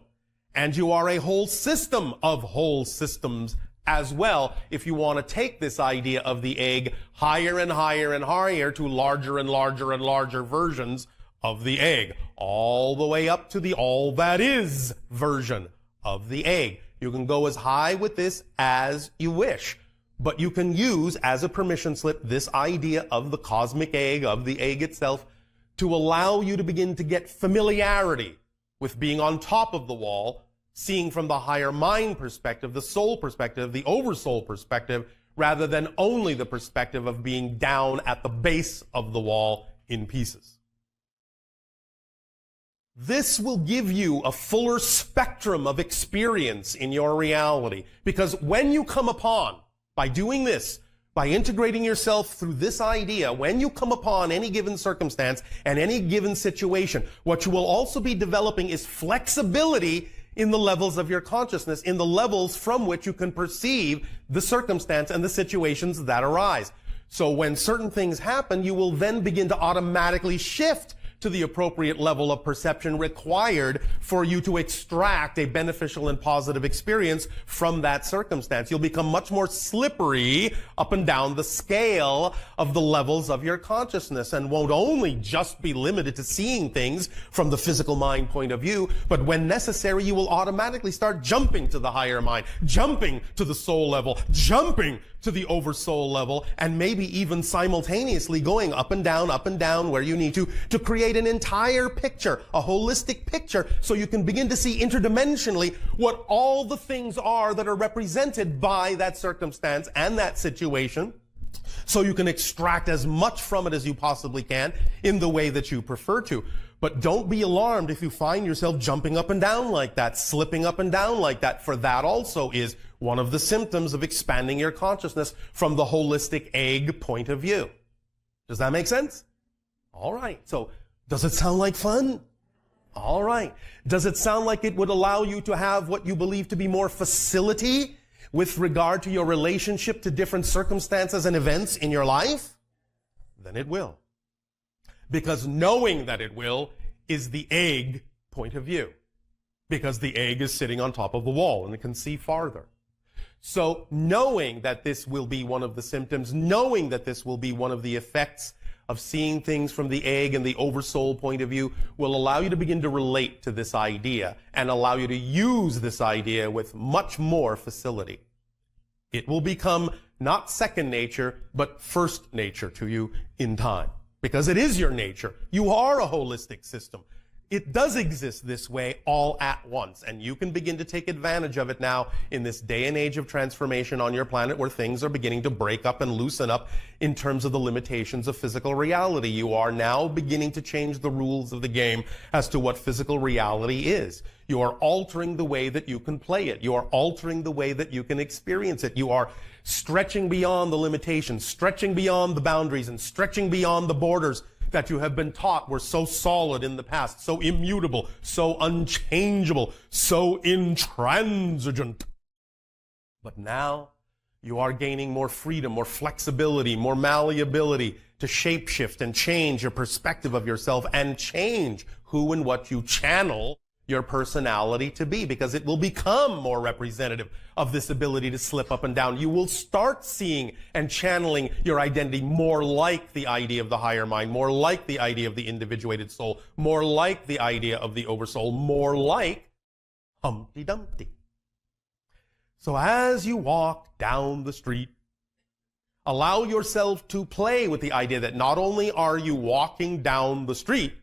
And you are a whole system of whole systems as well, if you want to take this idea of the egg higher and higher and higher to larger and larger and larger versions of the egg, all the way up to the all that is version of the egg. You can go as high with this as you wish, but you can use as a permission slip this idea of the cosmic egg, of the egg itself, to allow you to begin to get familiarity with being on top of the wall, seeing from the higher mind perspective, the soul perspective, the oversoul perspective, rather than only the perspective of being down at the base of the wall in pieces. This will give you a fuller spectrum of experience in your reality, because when you come upon, by doing this, by integrating yourself through this idea, when you come upon any given circumstance and any given situation, what you will also be developing is flexibility in the levels of your consciousness, in the levels from which you can perceive the circumstance and the situations that arise. So when certain things happen, you will then begin to automatically shift to the appropriate level of perception required for you to extract a beneficial and positive experience from that circumstance. You'll become much more slippery up and down the scale of the levels of your consciousness, and won't only just be limited to seeing things from the physical mind point of view, but when necessary, you will automatically start jumping to the higher mind, jumping to the soul level, jumping to the oversoul level, and maybe even simultaneously going up and down where you need to create an entire picture, a holistic picture, so you can begin to see interdimensionally what all the things are that are represented by that circumstance and that situation, so you can extract as much from it as you possibly can in the way that you prefer to. But don't be alarmed if you find yourself jumping up and down like that, slipping up and down like that, for that also is one of the symptoms of expanding your consciousness from the holistic egg point of view. Does that make sense? All right. So, does it sound like fun? All right. Does it sound like it would allow you to have what you believe to be more facility with regard to your relationship to different circumstances and events in your life? Then it will. Because knowing that it will is the egg point of view. Because the egg is sitting on top of the wall and it can see farther. So knowing that this will be one of the symptoms, knowing that this will be one of the effects of seeing things from the egg and the oversoul point of view will allow you to begin to relate to this idea and allow you to use this idea with much more facility. It will become not second nature, but first nature to you in time. Because it is your nature. You are a holistic system. It does exist this way all at once, and you can begin to take advantage of it now in this day and age of transformation on your planet where things are beginning to break up and loosen up in terms of the limitations of physical reality. You are now beginning to change the rules of the game as to what physical reality is. You are altering the way that you can play it. You are altering the way that you can experience it. You are stretching beyond the limitations, stretching beyond the boundaries, and stretching beyond the borders that you have been taught were so solid in the past, so immutable, so unchangeable, so intransigent. But now you are gaining more freedom, more flexibility, more malleability to shapeshift and change your perspective of yourself and change who and what you channel your personality to be, because it will become more representative of this ability to slip up and down. You will start seeing and channeling your identity more like the idea of the higher mind, more like the idea of the individuated soul, more like the idea of the oversoul, more like Humpty Dumpty. So as you walk down the street, allow yourself to play with the idea that not only are you walking down the street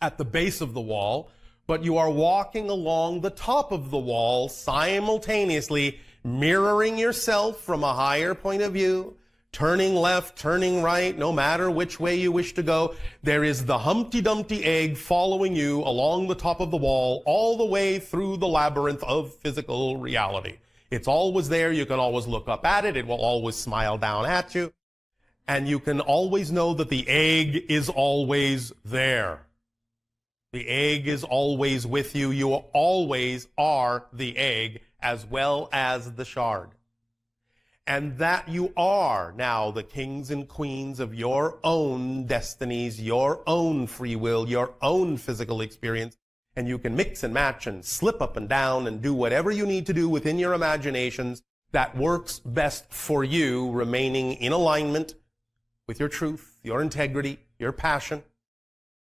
at the base of the wall, but you are walking along the top of the wall simultaneously, mirroring yourself from a higher point of view, turning left, turning right, no matter which way you wish to go. There is the Humpty Dumpty egg following you along the top of the wall all the way through the labyrinth of physical reality. It's always there. You can always look up at it. It will always smile down at you. And you can always know that the egg is always there. The egg is always with you. You always are the egg as well as the shard. And that you are now the kings and queens of your own destinies, your own free will, your own physical experience. And you can mix and match and slip up and down and do whatever you need to do within your imaginations that works best for you, remaining in alignment with your truth, your integrity, your passion,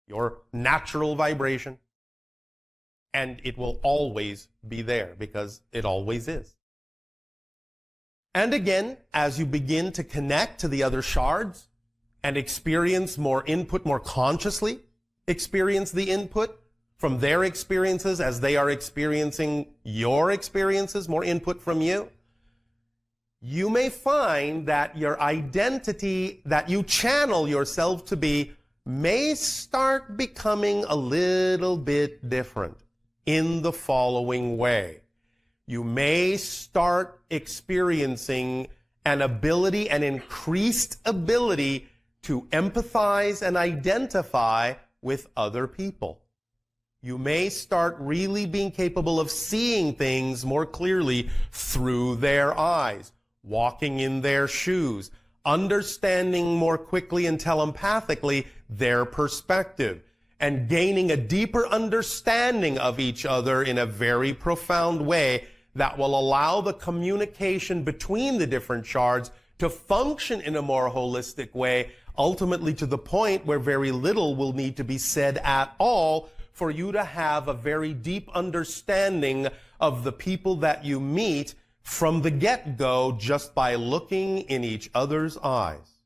your natural vibration. And it will always be there because it always is. And again, as you begin to connect to the other shards and experience more input, more consciously experience the input from their experiences as they are experiencing your experiences, more input from you, you may find that your identity that you channel yourself to be may start becoming a little bit different in the following way. You may start experiencing an ability, an increased ability to empathize and identify with other people. You may start really being capable of seeing things more clearly through their eyes, walking in their shoes, understanding more quickly and telepathically their perspective, and gaining a deeper understanding of each other in a very profound way that will allow the communication between the different shards to function in a more holistic way, ultimately to the point where very little will need to be said at all for you to have a very deep understanding of the people that you meet from the get-go just by looking in each other's eyes.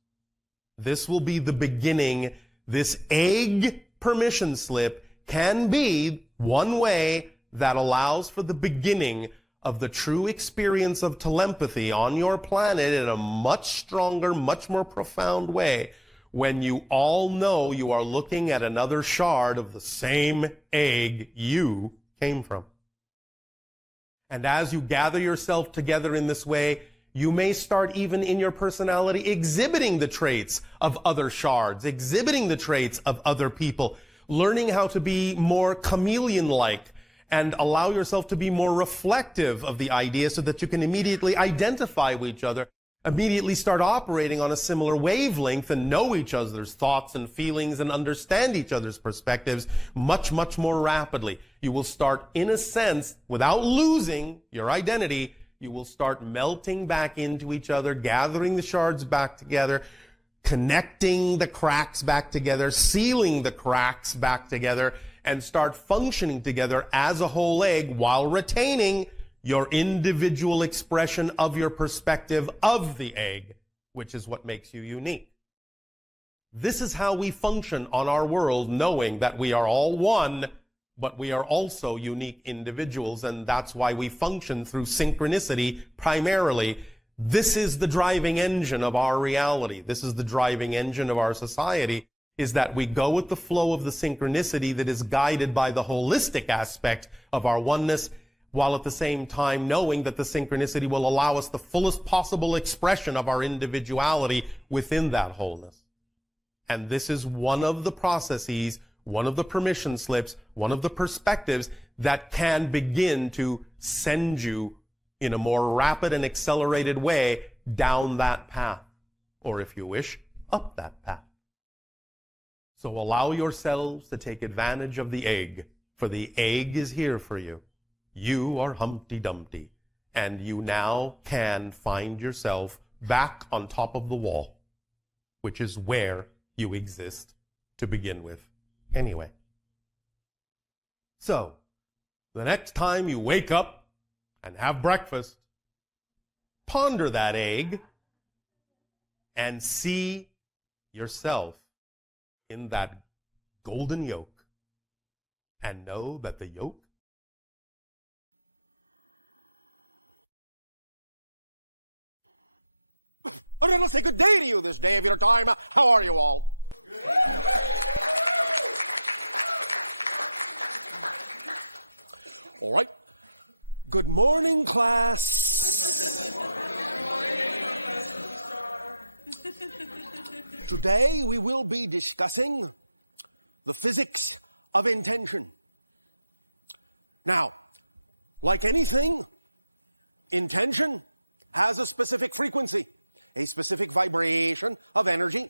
This will be the beginning. This egg permission slip can be one way that allows for the beginning of the true experience of telepathy on your planet in a much stronger, much more profound way, when you all know you are looking at another shard of the same egg you came from. And as you gather yourself together in this way, you may start even in your personality exhibiting the traits of other shards, exhibiting the traits of other people, learning how to be more chameleon-like and allow yourself to be more reflective of the idea so that you can immediately identify with each other, immediately start operating on a similar wavelength and know each other's thoughts and feelings and understand each other's perspectives much, much more rapidly. You will start, in a sense, without losing your identity, you will start melting back into each other, gathering the shards back together, connecting the cracks back together, sealing the cracks back together, and start functioning together as a whole egg while retaining your individual expression of your perspective of the egg, which is what makes you unique. This is how we function on our world, knowing that we are all one, but we are also unique individuals, and that's why we function through synchronicity primarily. This is the driving engine of our reality. This is the driving engine of our society, is that we go with the flow of the synchronicity that is guided by the holistic aspect of our oneness, while at the same time knowing that the synchronicity will allow us the fullest possible expression of our individuality within that wholeness. And this is one of the processes, one of the permission slips, one of the perspectives that can begin to send you in a more rapid and accelerated way down that path, or if you wish, up that path. So allow yourselves to take advantage of the egg, for the egg is here for you. You are Humpty Dumpty, and you now can find yourself back on top of the wall, which is where you exist to begin with anyway. So, the next time you wake up and have breakfast, ponder that egg and see yourself in that golden yolk, and know that the yolk I'm going to say good day to you this day of your time. How are you all? All right. Good morning, class. Today we will be discussing the physics of intention. Now, like anything, intention has a specific frequency, a specific vibration of energy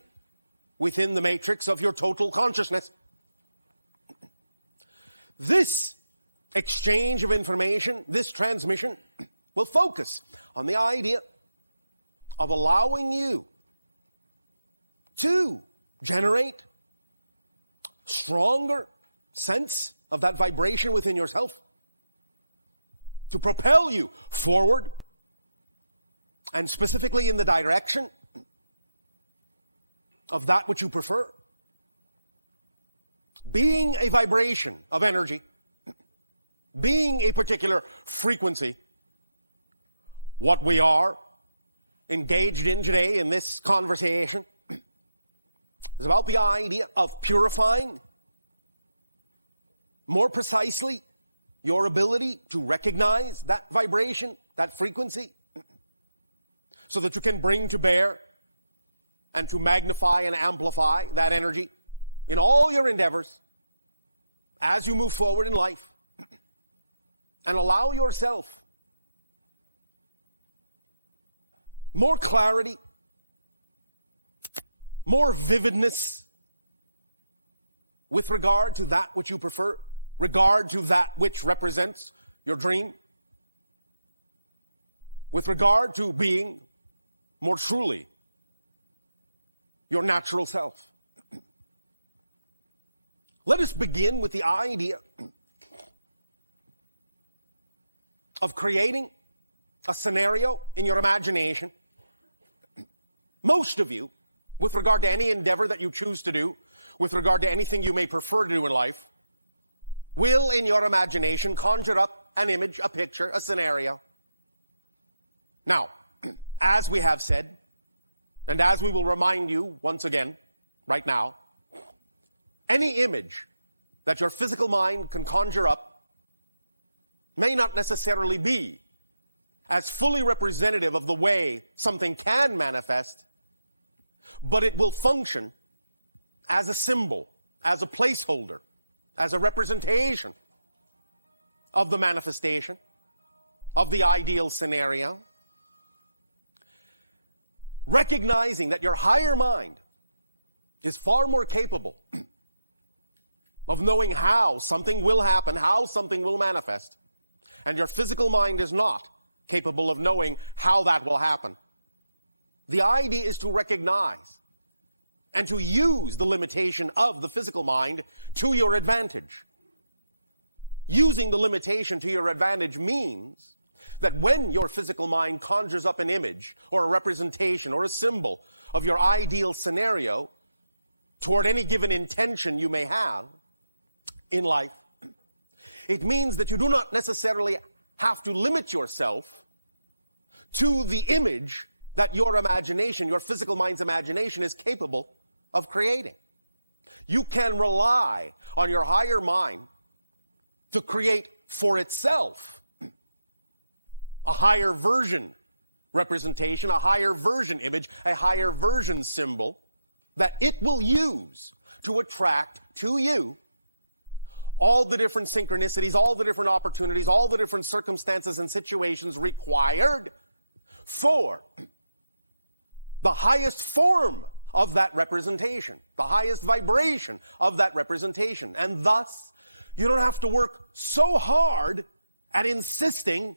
within the matrix of your total consciousness. This exchange of information, this transmission, will focus on the idea of allowing you to generate stronger sense of that vibration within yourself, to propel you forward, and specifically in the direction of that which you prefer. Being a vibration of energy, being a particular frequency, what we are engaged in today in this conversation is about the idea of purifying, more precisely, your ability to recognize that vibration, that frequency, so that you can bring to bear and to magnify and amplify that energy in all your endeavors as you move forward in life, and allow yourself more clarity, more vividness with regard to that which you prefer, regard to that which represents your dream, with regard to being more truly your natural self. Let us begin with the idea of creating a scenario in your imagination. Most of you, with regard to any endeavor that you choose to do, with regard to anything you may prefer to do in life, will in your imagination conjure up an image, a picture, a scenario. Now, as we have said, and as we will remind you once again, right now, any image that your physical mind can conjure up may not necessarily be as fully representative of the way something can manifest, but it will function as a symbol, as a placeholder, as a representation of the manifestation, of the ideal scenario. Recognizing that your higher mind is far more capable of knowing how something will happen, how something will manifest, and your physical mind is not capable of knowing how that will happen. The idea is to recognize and to use the limitation of the physical mind to your advantage. Using the limitation to your advantage means that when your physical mind conjures up an image or a representation or a symbol of your ideal scenario toward any given intention you may have in life, it means that you do not necessarily have to limit yourself to the image that your imagination, your physical mind's imagination, is capable of creating. You can rely on your higher mind to create for itself a higher version representation, a higher version image, a higher version symbol that it will use to attract to you all the different synchronicities, all the different opportunities, all the different circumstances and situations required for the highest form of that representation, the highest vibration of that representation. And thus, you don't have to work so hard at insisting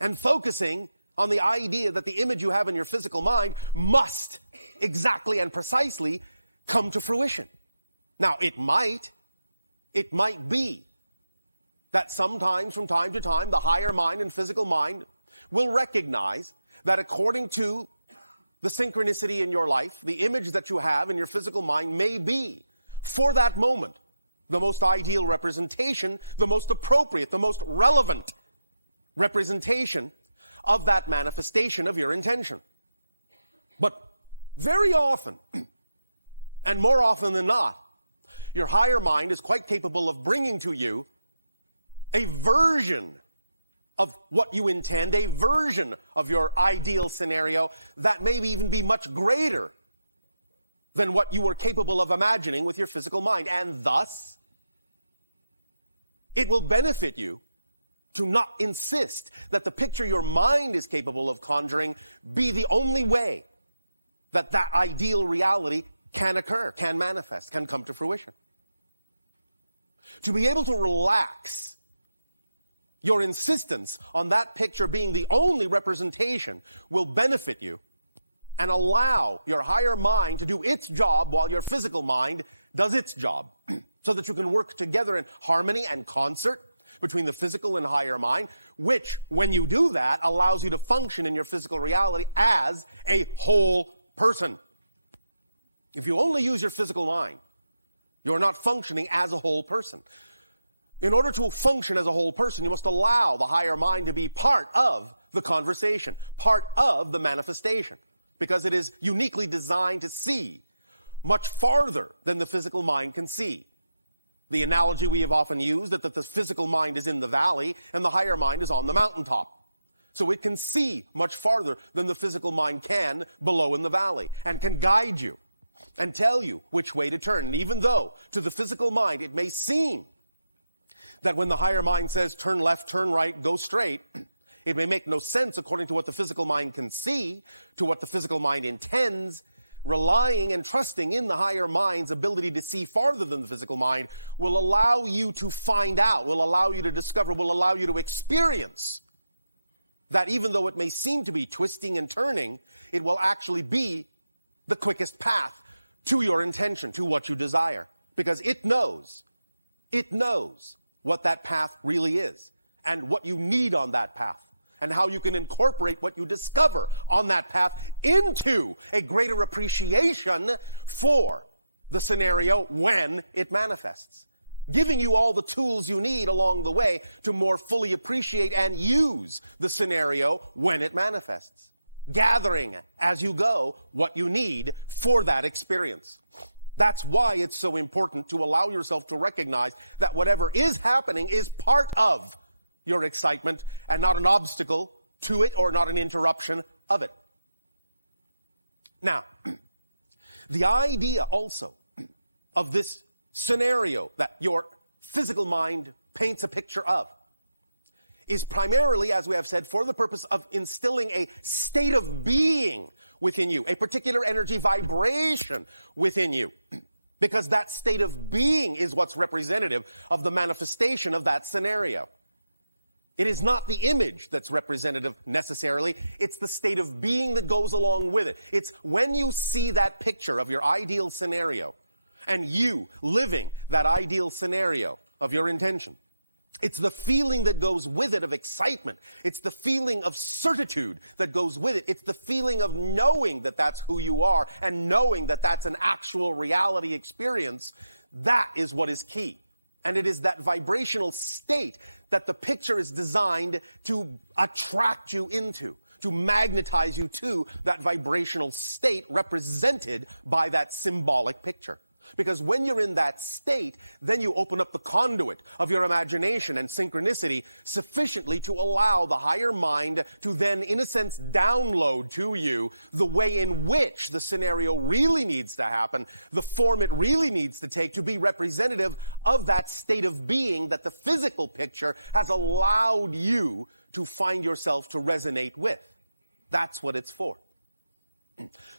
and focusing on the idea that the image you have in your physical mind must exactly and precisely come to fruition. Now, it might be that sometimes, from time to time, the higher mind and physical mind will recognize that according to the synchronicity in your life, the image that you have in your physical mind may be, for that moment, the most ideal representation, the most appropriate, the most relevant representation of that manifestation of your intention. But very often, and more often than not, your higher mind is quite capable of bringing to you a version of what you intend, a version of your ideal scenario that may even be much greater than what you were capable of imagining with your physical mind. And thus, it will benefit you to not insist that the picture your mind is capable of conjuring be the only way that that ideal reality can occur, can manifest, can come to fruition. To be able to relax your insistence on that picture being the only representation will benefit you and allow your higher mind to do its job while your physical mind does its job, so that you can work together in harmony and concert between the physical and higher mind, which, when you do that, allows you to function in your physical reality as a whole person. If you only use your physical mind, you're not functioning as a whole person. In order to function as a whole person, you must allow the higher mind to be part of the conversation, part of the manifestation, because it is uniquely designed to see much farther than the physical mind can see. The analogy we have often used is that the physical mind is in the valley and the higher mind is on the mountaintop. So it can see much farther than the physical mind can below in the valley, and can guide you and tell you which way to turn. And even though to the physical mind it may seem that when the higher mind says turn left, turn right, go straight, it may make no sense according to what the physical mind can see, to what the physical mind intends. Relying and trusting in the higher mind's ability to see farther than the physical mind will allow you to find out, will allow you to discover, will allow you to experience that even though it may seem to be twisting and turning, it will actually be the quickest path to your intention, to what you desire. Because it knows what that path really is and what you need on that path, and how you can incorporate what you discover on that path into a greater appreciation for the scenario when it manifests, giving you all the tools you need along the way to more fully appreciate and use the scenario when it manifests, gathering as you go what you need for that experience. That's why it's so important to allow yourself to recognize that whatever is happening is part of your excitement and not an obstacle to it or not an interruption of it. Now, the idea also of this scenario that your physical mind paints a picture of is primarily, as we have said, for the purpose of instilling a state of being within you, a particular energy vibration within you, because that state of being is what's representative of the manifestation of that scenario. It is not the image that's representative necessarily. It's the state of being that goes along with it. It's when you see that picture of your ideal scenario and you living that ideal scenario of your intention. It's the feeling that goes with it of excitement. It's the feeling of certitude that goes with it. It's the feeling of knowing that that's who you are and knowing that that's an actual reality experience. That is what is key. And it is that vibrational state that the picture is designed to attract you into, to magnetize you to that vibrational state represented by that symbolic picture. Because when you're in that state, then you open up the conduit of your imagination and synchronicity sufficiently to allow the higher mind to then, in a sense, download to you the way in which the scenario really needs to happen, the form it really needs to take to be representative of that state of being that the physical picture has allowed you to find yourself to resonate with. That's what it's for.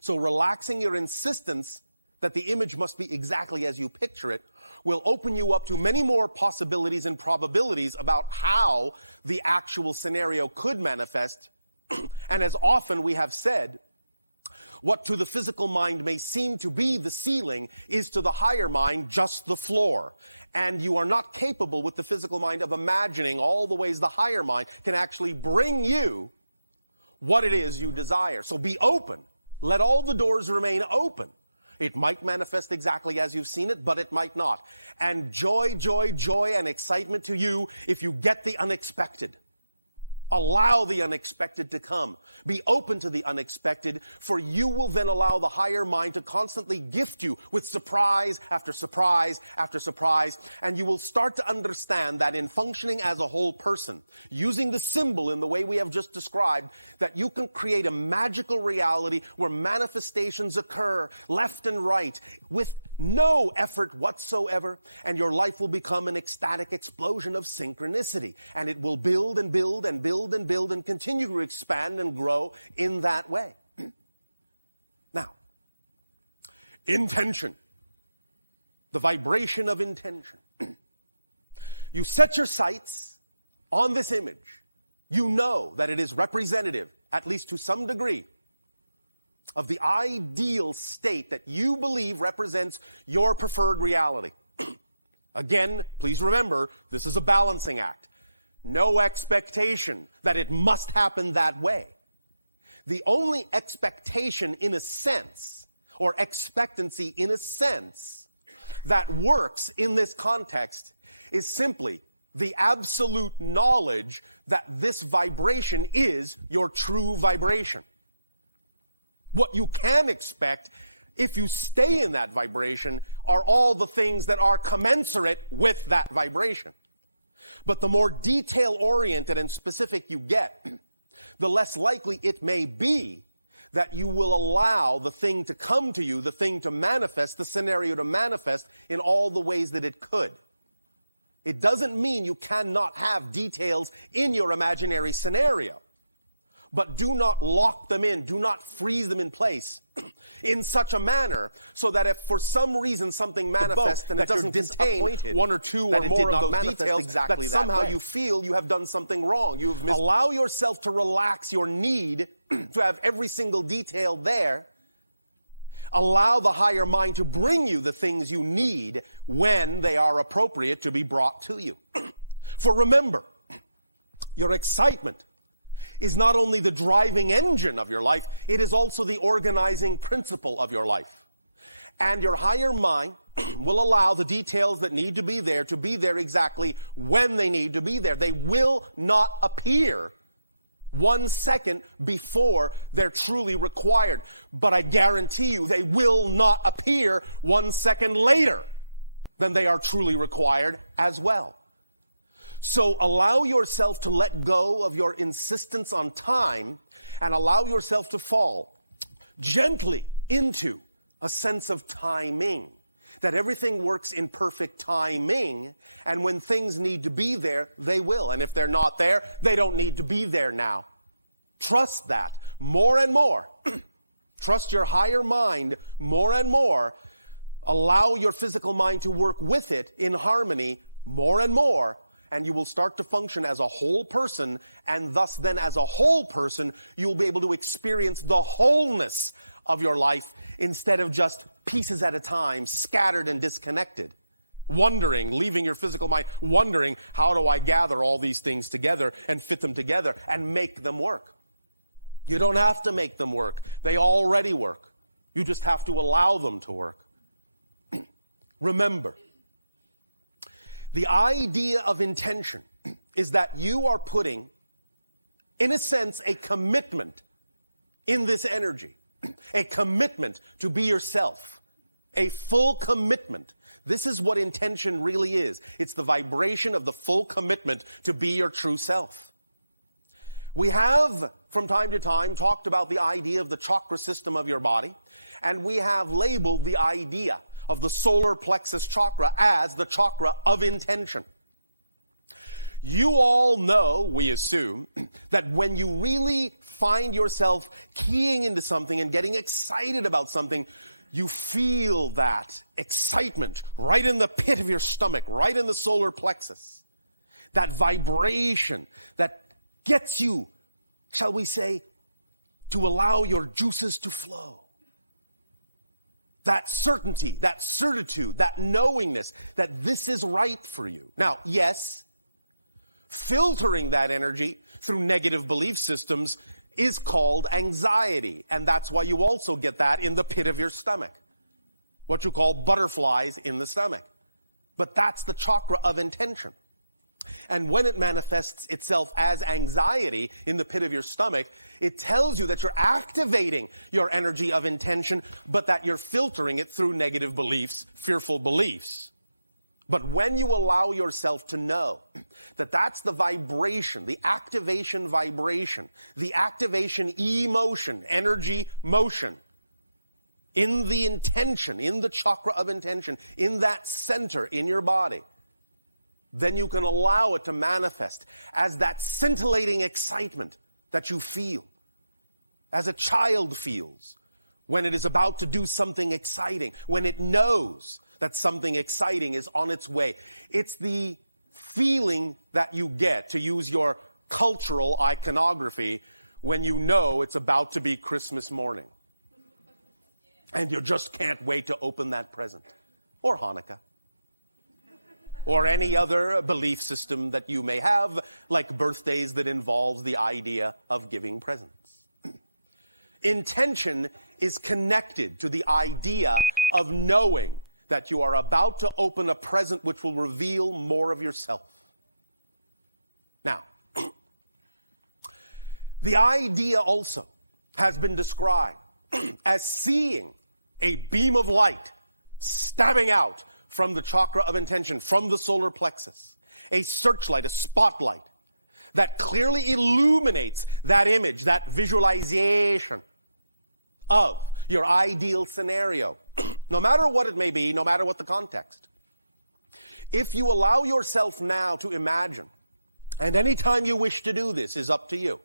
So relaxing your insistence that the image must be exactly as you picture it will open you up to many more possibilities and probabilities about how the actual scenario could manifest. And as often we have said, what to the physical mind may seem to be the ceiling is to the higher mind just the floor. And you are not capable with the physical mind of imagining all the ways the higher mind can actually bring you what it is you desire. So be open. Let all the doors remain open. It might manifest exactly as you've seen it, but it might not. And joy, joy, joy, and excitement to you if you get the unexpected. Allow the unexpected to come, Be open to the unexpected, for you will then allow the higher mind to constantly gift you with surprise after surprise after surprise, and you will start to understand that in functioning as a whole person, using the symbol in the way we have just described, that you can create a magical reality where manifestations occur left and right with no effort whatsoever, and your life will become an ecstatic explosion of synchronicity, and it will build and build and build and build and continue to expand and grow in that way. Now, intention, the vibration of intention. You set your sights on this image. You know that it is representative, at least to some degree, of the ideal state that you believe represents your preferred reality. Again, please remember, this is a balancing act. No expectation that it must happen that way. The only expectation in a sense, or expectancy in a sense, that works in this context is simply the absolute knowledge that this vibration is your true vibration. What you can expect, if you stay in that vibration, are all the things that are commensurate with that vibration. But the more detail-oriented and specific you get, the less likely it may be that you will allow the thing to come to you, the thing to manifest, the scenario to manifest in all the ways that it could. It doesn't mean you cannot have details in your imaginary scenario. But do not lock them in, do not freeze them in place in such a manner so that if for some reason something manifests and it doesn't contain one or two or more of those details, that somehow you feel you have done something wrong. Allow yourself to relax your need to have every single detail there. Allow the higher mind to bring you the things you need when they are appropriate to be brought to you. For remember, your excitement is not only the driving engine of your life, it is also the organizing principle of your life. And your higher mind will allow the details that need to be there exactly when they need to be there. They will not appear 1 second before they're truly required. But I guarantee you they will not appear 1 second later than they are truly required as well. So allow yourself to let go of your insistence on time and allow yourself to fall gently into a sense of timing, that everything works in perfect timing, and when things need to be there, they will. And if they're not there, they don't need to be there now. Trust that more and more. Trust your higher mind more and more. Allow your physical mind to work with it in harmony more and more. And you will start to function as a whole person, and thus then as a whole person, you'll be able to experience the wholeness of your life instead of just pieces at a time, scattered and disconnected. Wondering, leaving your physical mind, wondering, how do I gather all these things together and fit them together and make them work? You don't have to make them work. They already work. You just have to allow them to work. Remember, the idea of intention is that you are putting, in a sense, a commitment in this energy, a commitment to be yourself, a full commitment. This is what intention really is. It's the vibration of the full commitment to be your true self. We have, from time to time, talked about the idea of the chakra system of your body, and we have labeled the idea of the solar plexus chakra as the chakra of intention. You all know, we assume, that when you really find yourself keying into something and getting excited about something, you feel that excitement right in the pit of your stomach, right in the solar plexus. That vibration that gets you, shall we say, to allow your juices to flow. That certainty, that certitude, that knowingness that this is right for you. Now, yes, filtering that energy through negative belief systems is called anxiety, and that's why you also get that in the pit of your stomach, what you call butterflies in the stomach. But that's the chakra of intention. And when it manifests itself as anxiety in the pit of your stomach, It tells you that you're activating your energy of intention, but that you're filtering it through negative beliefs, fearful beliefs. But when you allow yourself to know that that's the vibration, the activation vibration, the activation emotion, energy motion, in the intention, in the chakra of intention, in that center in your body, then you can allow it to manifest as that scintillating excitement that you feel, as a child feels when it is about to do something exciting, when it knows that something exciting is on its way. It's the feeling that you get, to use your cultural iconography, when you know it's about to be Christmas morning. And you just can't wait to open that present. Or Hanukkah. Or any other belief system that you may have, like birthdays that involve the idea of giving presents. Intention is connected to the idea of knowing that you are about to open a present which will reveal more of yourself. Now, the idea also has been described as seeing a beam of light stabbing out from the chakra of intention, from the solar plexus, a searchlight, a spotlight that clearly illuminates that image, that visualization of your ideal scenario, no matter what it may be, no matter what the context. If you allow yourself now to imagine, and any time you wish to do this is up to you,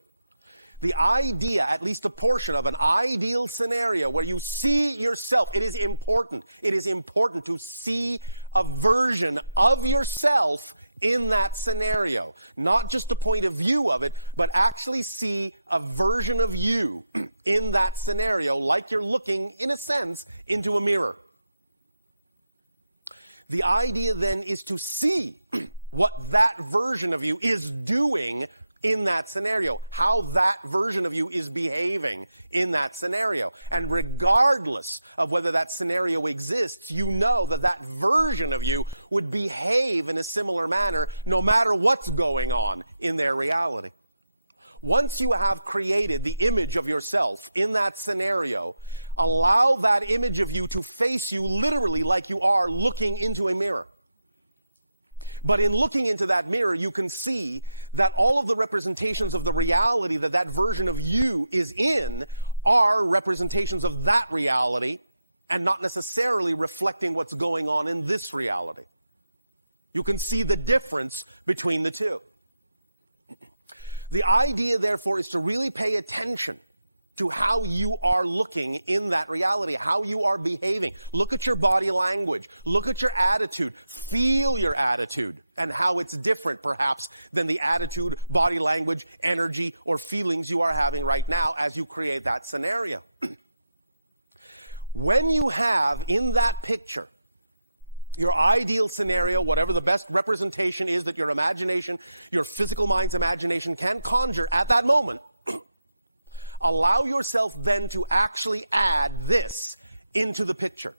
the idea, at least a portion of an ideal scenario where you see yourself, it is important. It is important to see a version of yourself in that scenario. Not just a point of view of it, but actually see a version of you in that scenario, like you're looking, in a sense, into a mirror. The idea then is to see what that version of you is doing in that scenario, how that version of you is behaving in that scenario. And regardless of whether that scenario exists, you know that that version of you would behave in a similar manner no matter what's going on in their reality. Once you have created the image of yourself in that scenario, allow that image of you to face you literally like you are looking into a mirror. But in looking into that mirror, you can see that all of the representations of the reality that that version of you is in are representations of that reality and not necessarily reflecting what's going on in this reality. You can see the difference between the two. The idea, therefore, is to really pay attention to how you are looking in that reality, how you are behaving. Look at your body language. Look at your attitude. Feel your attitude and how it's different, perhaps, than the attitude, body language, energy, or feelings you are having right now as you create that scenario. When you have in that picture your ideal scenario, whatever the best representation is that your imagination, your physical mind's imagination can conjure at that moment, allow yourself then to actually add this into the picture.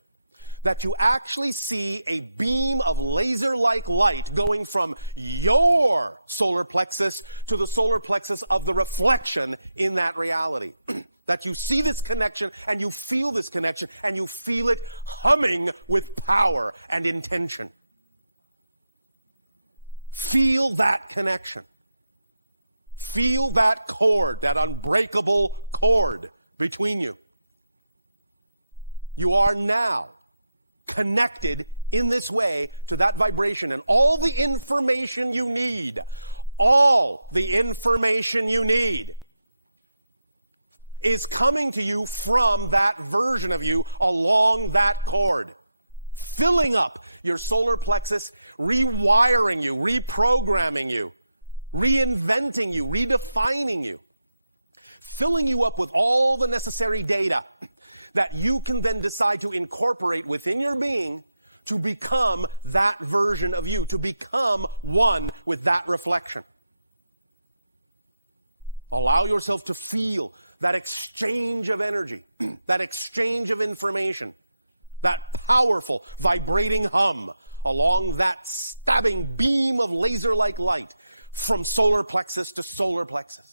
That you actually see a beam of laser-like light going from your solar plexus to the solar plexus of the reflection in that reality. That you see this connection and you feel this connection and you feel it humming with power and intention. Feel that connection. Feel that cord, that unbreakable cord between you. You are now connected in this way to that vibration, and all the information you need, is coming to you from that version of you along that cord, filling up your solar plexus, rewiring you, reprogramming you, reinventing you, redefining you, filling you up with all the necessary data that you can then decide to incorporate within your being to become that version of you, to become one with that reflection. Allow yourself to feel that exchange of energy, that exchange of information, that powerful vibrating hum along that stabbing beam of laser-like light from solar plexus to solar plexus.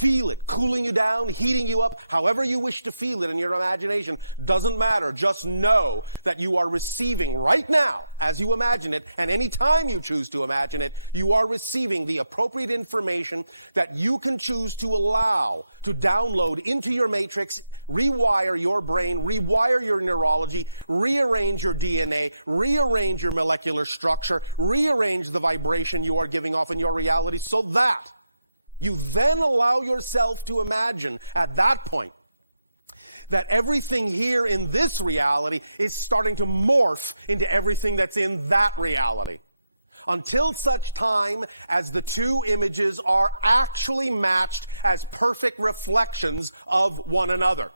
Feel it cooling you down, heating you up, however you wish to feel it in your imagination. Doesn't matter. Just know that you are receiving right now, as you imagine it, and any time you choose to imagine it, you are receiving the appropriate information that you can choose to allow to download into your matrix, rewire your brain, rewire your neurology, rearrange your DNA, rearrange your molecular structure, rearrange the vibration you are giving off in your reality so that you then allow yourself to imagine at that point that everything here in this reality is starting to morph into everything that's in that reality. Until such time as the two images are actually matched as perfect reflections of one another.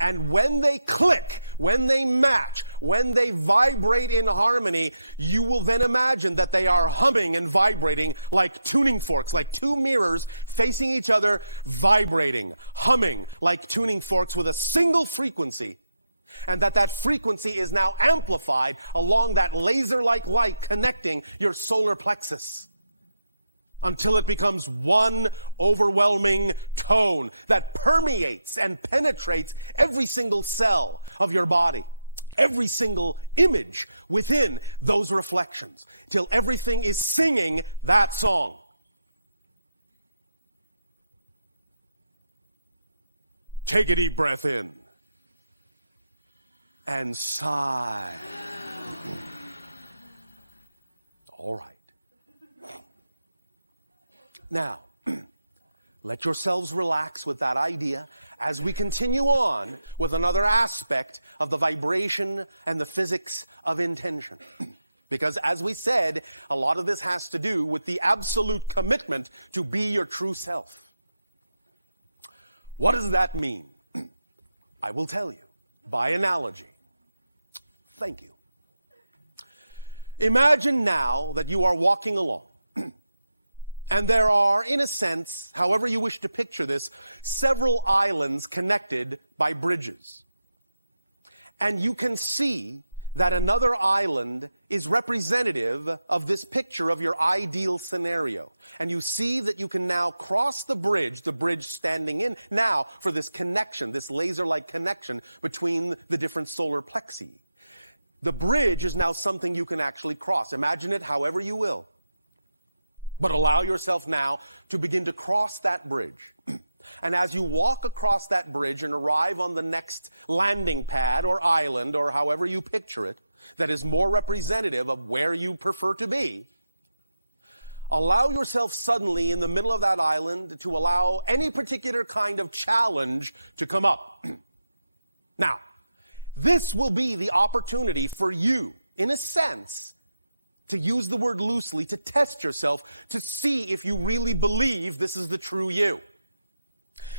And when they click, when they match, when they vibrate in harmony, you will then imagine that they are humming and vibrating like tuning forks, like two mirrors facing each other, vibrating, humming like tuning forks with a single frequency. And that frequency is now amplified along that laser-like light connecting your solar plexus, until it becomes one overwhelming tone that permeates and penetrates every single cell of your body, every single image within those reflections, till everything is singing that song. Take a deep breath in and sigh. All right. Now, let yourselves relax with that idea as we continue on with another aspect of the vibration and the physics of intention. Because as we said, a lot of this has to do with the absolute commitment to be your true self. What does that mean? I will tell you by analogy. Thank you. Imagine now that you are walking along. And there are, in a sense, however you wish to picture this, several islands connected by bridges. And you can see that another island is representative of this picture of your ideal scenario. And you see that you can now cross the bridge standing in now for this connection, this laser-like connection between the different solar plexi. The bridge is now something you can actually cross. Imagine it however you will. But allow yourself now to begin to cross that bridge. And as you walk across that bridge and arrive on the next landing pad or island or however you picture it, that is more representative of where you prefer to be, allow yourself suddenly in the middle of that island to allow any particular kind of challenge to come up. Now, this will be the opportunity for you, in a sense, to use the word loosely, to test yourself, to see if you really believe this is the true you.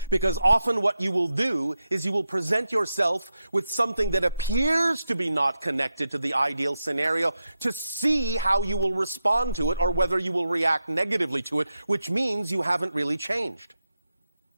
Because often what you will do is you will present yourself with something that appears to be not connected to the ideal scenario to see how you will respond to it or whether you will react negatively to it, which means you haven't really changed,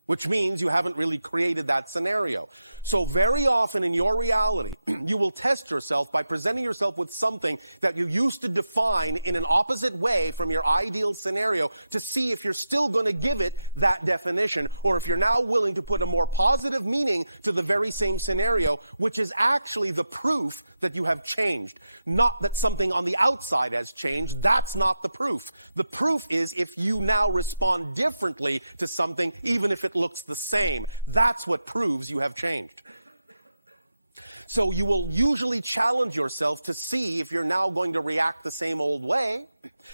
which means you haven't really created that scenario. So very often in your reality, you will test yourself by presenting yourself with something that you used to define in an opposite way from your ideal scenario to see if you're still going to give it that definition or if you're now willing to put a more positive meaning to the very same scenario, which is actually the proof that you have changed. Not that something on the outside has changed. That's not the proof. The proof is if you now respond differently to something, even if it looks the same. That's what proves you have changed. So you will usually challenge yourself to see if you're now going to react the same old way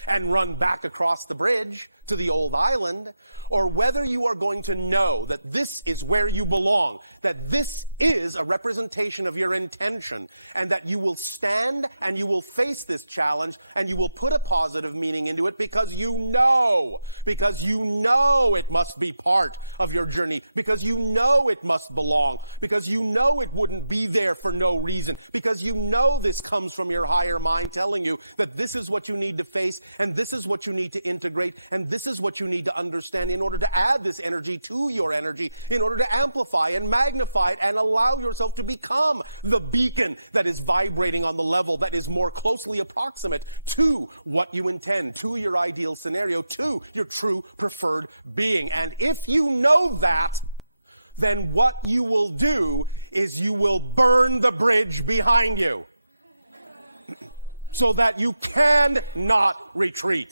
and run back across the bridge to the old island, or whether you are going to know that this is where you belong, that this is a representation of your intention, and that you will stand and you will face this challenge and you will put a positive meaning into it because you know it must be part of your journey, because you know it must belong, because you know it wouldn't be there for no reason, because you know this comes from your higher mind telling you that this is what you need to face and this is what you need to integrate and this is what you need to understand in order to add this energy to your energy, in order to amplify and magnify magnified and allow yourself to become the beacon that is vibrating on the level that is more closely approximate to what you intend, to your ideal scenario, to your true preferred being. And if you know that, then what you will do is you will burn the bridge behind you so that you cannot retreat.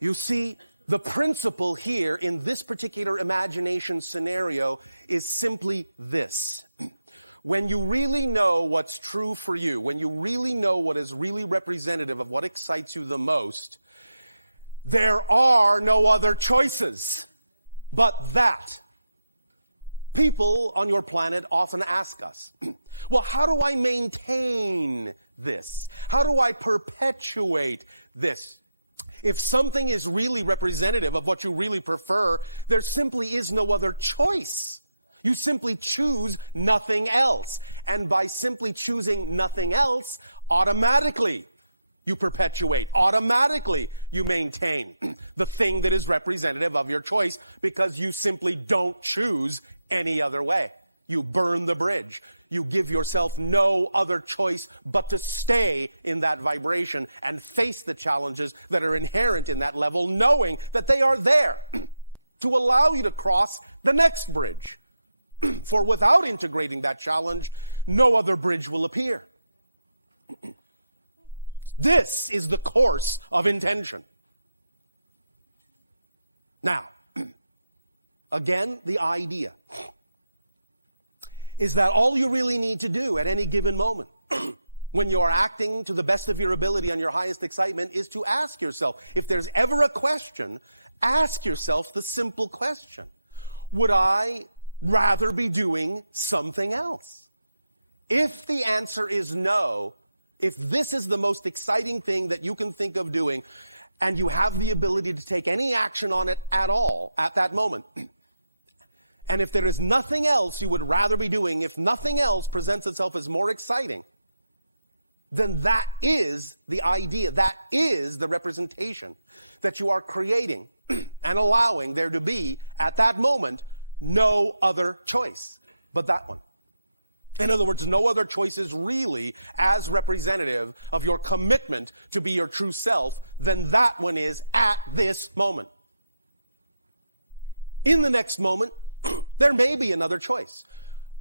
You see, the principle here in this particular imagination scenario is simply this. When you really know what's true for you, when you really know what is really representative of what excites you the most, there are no other choices but that. People on your planet often ask us, well, how do I maintain this? How do I perpetuate this? If something is really representative of what you really prefer, there simply is no other choice. You simply choose nothing else. And by simply choosing nothing else, automatically you perpetuate. Automatically you maintain the thing that is representative of your choice because you simply don't choose any other way. You burn the bridge. You give yourself no other choice but to stay in that vibration and face the challenges that are inherent in that level, knowing that they are there to allow you to cross the next bridge. For without integrating that challenge, no other bridge will appear. This is the course of intention. Now, again, the idea is that all you really need to do at any given moment when you're acting to the best of your ability and your highest excitement is to ask yourself, if there's ever a question, ask yourself the simple question, would I rather be doing something else? If the answer is no, if this is the most exciting thing that you can think of doing, and you have the ability to take any action on it at all at that moment, and if there is nothing else you would rather be doing, if nothing else presents itself as more exciting, then that is the idea, that is the representation that you are creating and allowing there to be, at that moment, no other choice but that one. In other words, no other choice is really as representative of your commitment to be your true self than that one is at this moment. In the next moment, there may be another choice.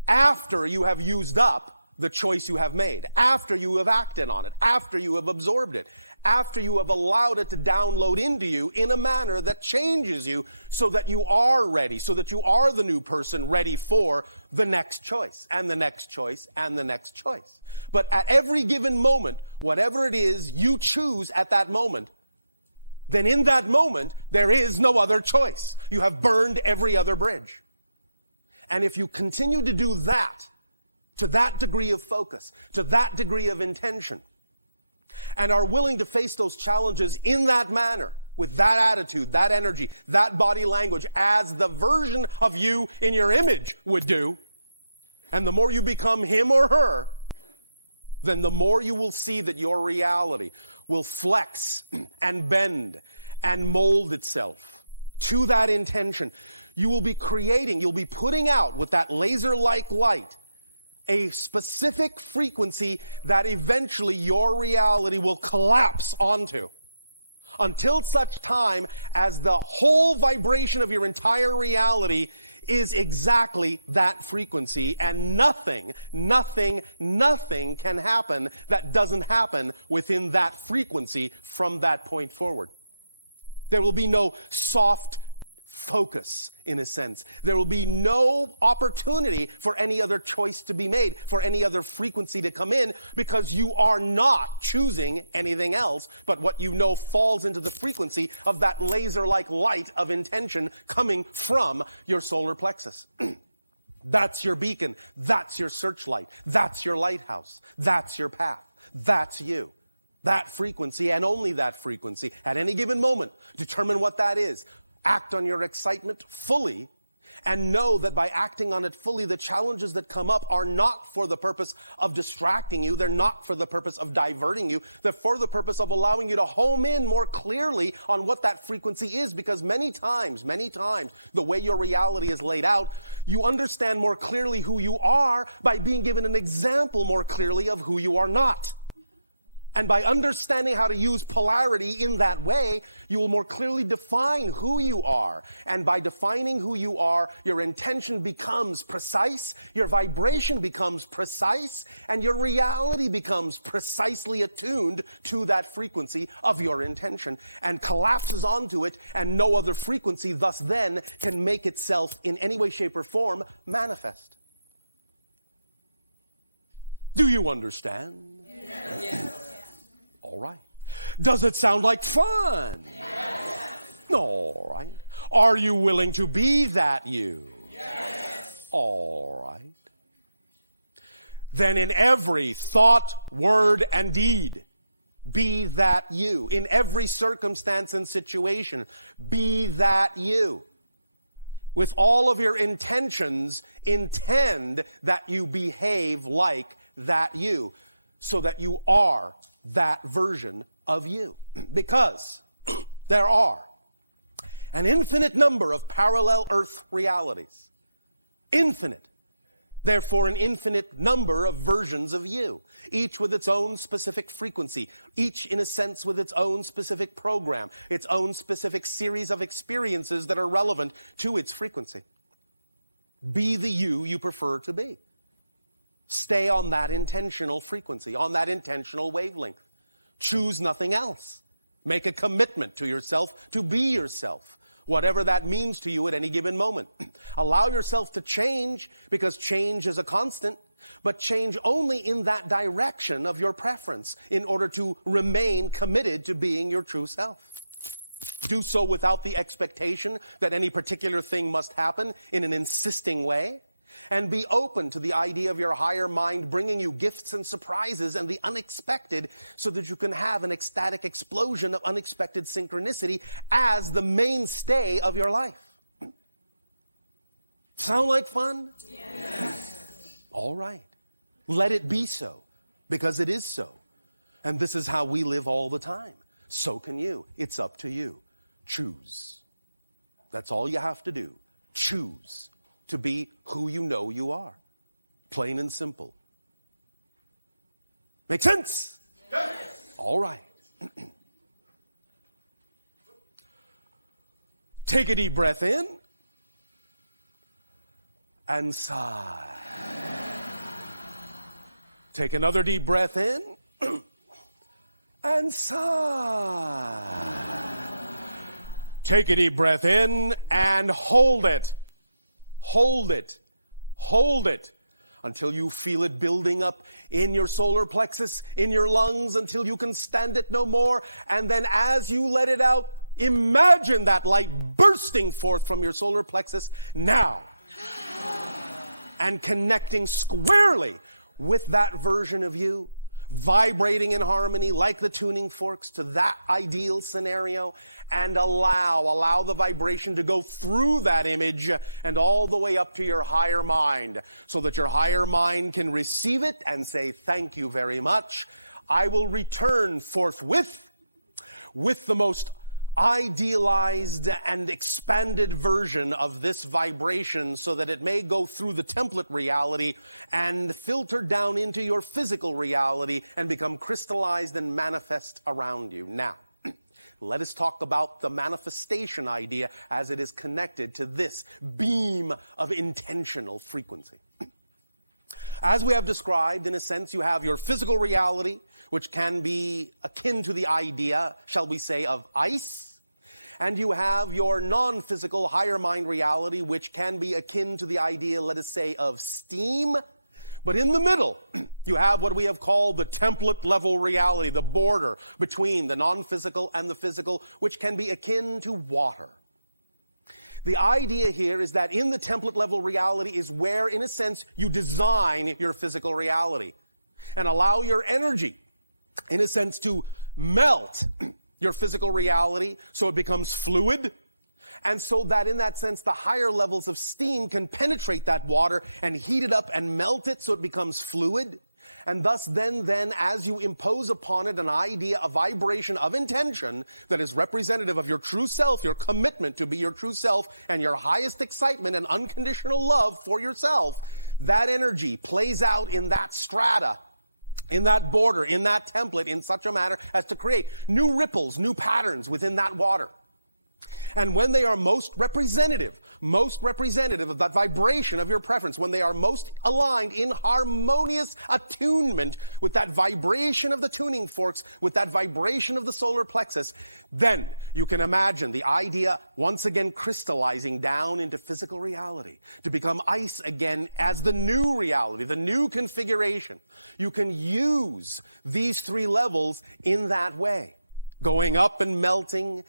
After you have used up the choice you have made, after you have acted on it, after you have absorbed it, after you have allowed it to download into you in a manner that changes you so that you are ready, so that you are the new person ready for the next choice, and the next choice, and the next choice. But at every given moment, whatever it is you choose at that moment, then in that moment, there is no other choice. You have burned every other bridge. And if you continue to do that, to that degree of focus, to that degree of intention, and are willing to face those challenges in that manner, with that attitude, that energy, that body language, as the version of you in your image would do, and the more you become him or her, then the more you will see that your reality will flex and bend and mold itself to that intention. You will be creating, you'll be putting out with that laser-like light a specific frequency that eventually your reality will collapse onto. Until such time as the whole vibration of your entire reality is exactly that frequency, and nothing can happen that doesn't happen within that frequency from that point forward. There will be no soft focus, in a sense. There will be no opportunity for any other choice to be made, for any other frequency to come in, because you are not choosing anything else but what you know falls into the frequency of that laser-like light of intention coming from your solar plexus. That's your beacon. That's your searchlight. That's your lighthouse. That's your path. That's you. That frequency, and only that frequency, at any given moment, determine what that is. Act on your excitement fully, And know that by acting on it fully, the challenges that come up are not for the purpose of distracting you. They're not for the purpose of diverting you. They're for the purpose of allowing you to home in more clearly on what that frequency is. Because many times, the way your reality is laid out, you understand more clearly who you are by being given an example more clearly of who you are not. And by understanding how to use polarity in that way, you will more clearly define who you are. And by defining who you are, your intention becomes precise, your vibration becomes precise, and your reality becomes precisely attuned to that frequency of your intention and collapses onto it, and no other frequency thus then can make itself in any way, shape, or form manifest. Do you understand? All right. Does it sound like fun? All right. Are you willing to be that you? All right. Then in every thought, word, and deed, be that you. In every circumstance and situation, be that you. With all of your intentions, intend that you behave like that you, so that you are that version of you. Because there are an infinite number of parallel Earth realities. Infinite. Therefore, an infinite number of versions of you, each with its own specific frequency, each in a sense with its own specific program, its own specific series of experiences that are relevant to its frequency. Be the you prefer to be. Stay on that intentional frequency, on that intentional wavelength. Choose nothing else. Make a commitment to yourself to be yourself, whatever that means to you at any given moment. Allow yourself to change, because change is a constant, but change only in that direction of your preference in order to remain committed to being your true self. Do so without the expectation that any particular thing must happen in an insisting way. And be open to the idea of your higher mind bringing you gifts and surprises and the unexpected, so that you can have an ecstatic explosion of unexpected synchronicity as the mainstay of your life. Sound like fun? Yes. All right. Let it be so, because it is so. And this is how we live all the time. So can you. It's up to you. Choose. That's all you have to do. Choose to be who you know you are. Plain and simple. Make sense? Yes. All right. Take a deep breath in and sigh. Take another deep breath in and sigh. Take a deep breath in and hold it. Hold it. Hold it until you feel it building up in your solar plexus, in your lungs, until you can stand it no more. And then as you let it out, imagine that light bursting forth from your solar plexus now and connecting squarely with that version of you, vibrating in harmony like the tuning forks to that ideal scenario, and allow the vibration to go through that image and all the way up to your higher mind, so that your higher mind can receive it and say, thank you very much. I will return forthwith with the most idealized and expanded version of this vibration, so that it may go through the template reality and filter down into your physical reality and become crystallized and manifest around you. Now, let us talk about the manifestation idea as it is connected to this beam of intentional frequency. As we have described, in a sense, you have your physical reality, which can be akin to the idea, shall we say, of ice. And you have your non-physical higher mind reality, which can be akin to the idea, let us say, of steam. But in the middle, you have what we have called the template level reality, the border between the non-physical and the physical, which can be akin to water. The idea here is that in the template level reality is where, in a sense, you design your physical reality and allow your energy, in a sense, to melt your physical reality so it becomes fluid, And so that in that sense, the higher levels of steam can penetrate that water and heat it up and melt it so it becomes fluid. And thus then, as you impose upon it an idea, a vibration of intention that is representative of your true self, your commitment to be your true self, and your highest excitement and unconditional love for yourself, that energy plays out in that strata, in that border, in that template, in such a manner as to create new ripples, new patterns within that water. And when they are most representative of that vibration of your preference, when they are most aligned in harmonious attunement with that vibration of the tuning forks, with that vibration of the solar plexus, then you can imagine the idea once again crystallizing down into physical reality, to become ice again as the new reality, the new configuration. You can use these three levels in that way, going up and melting,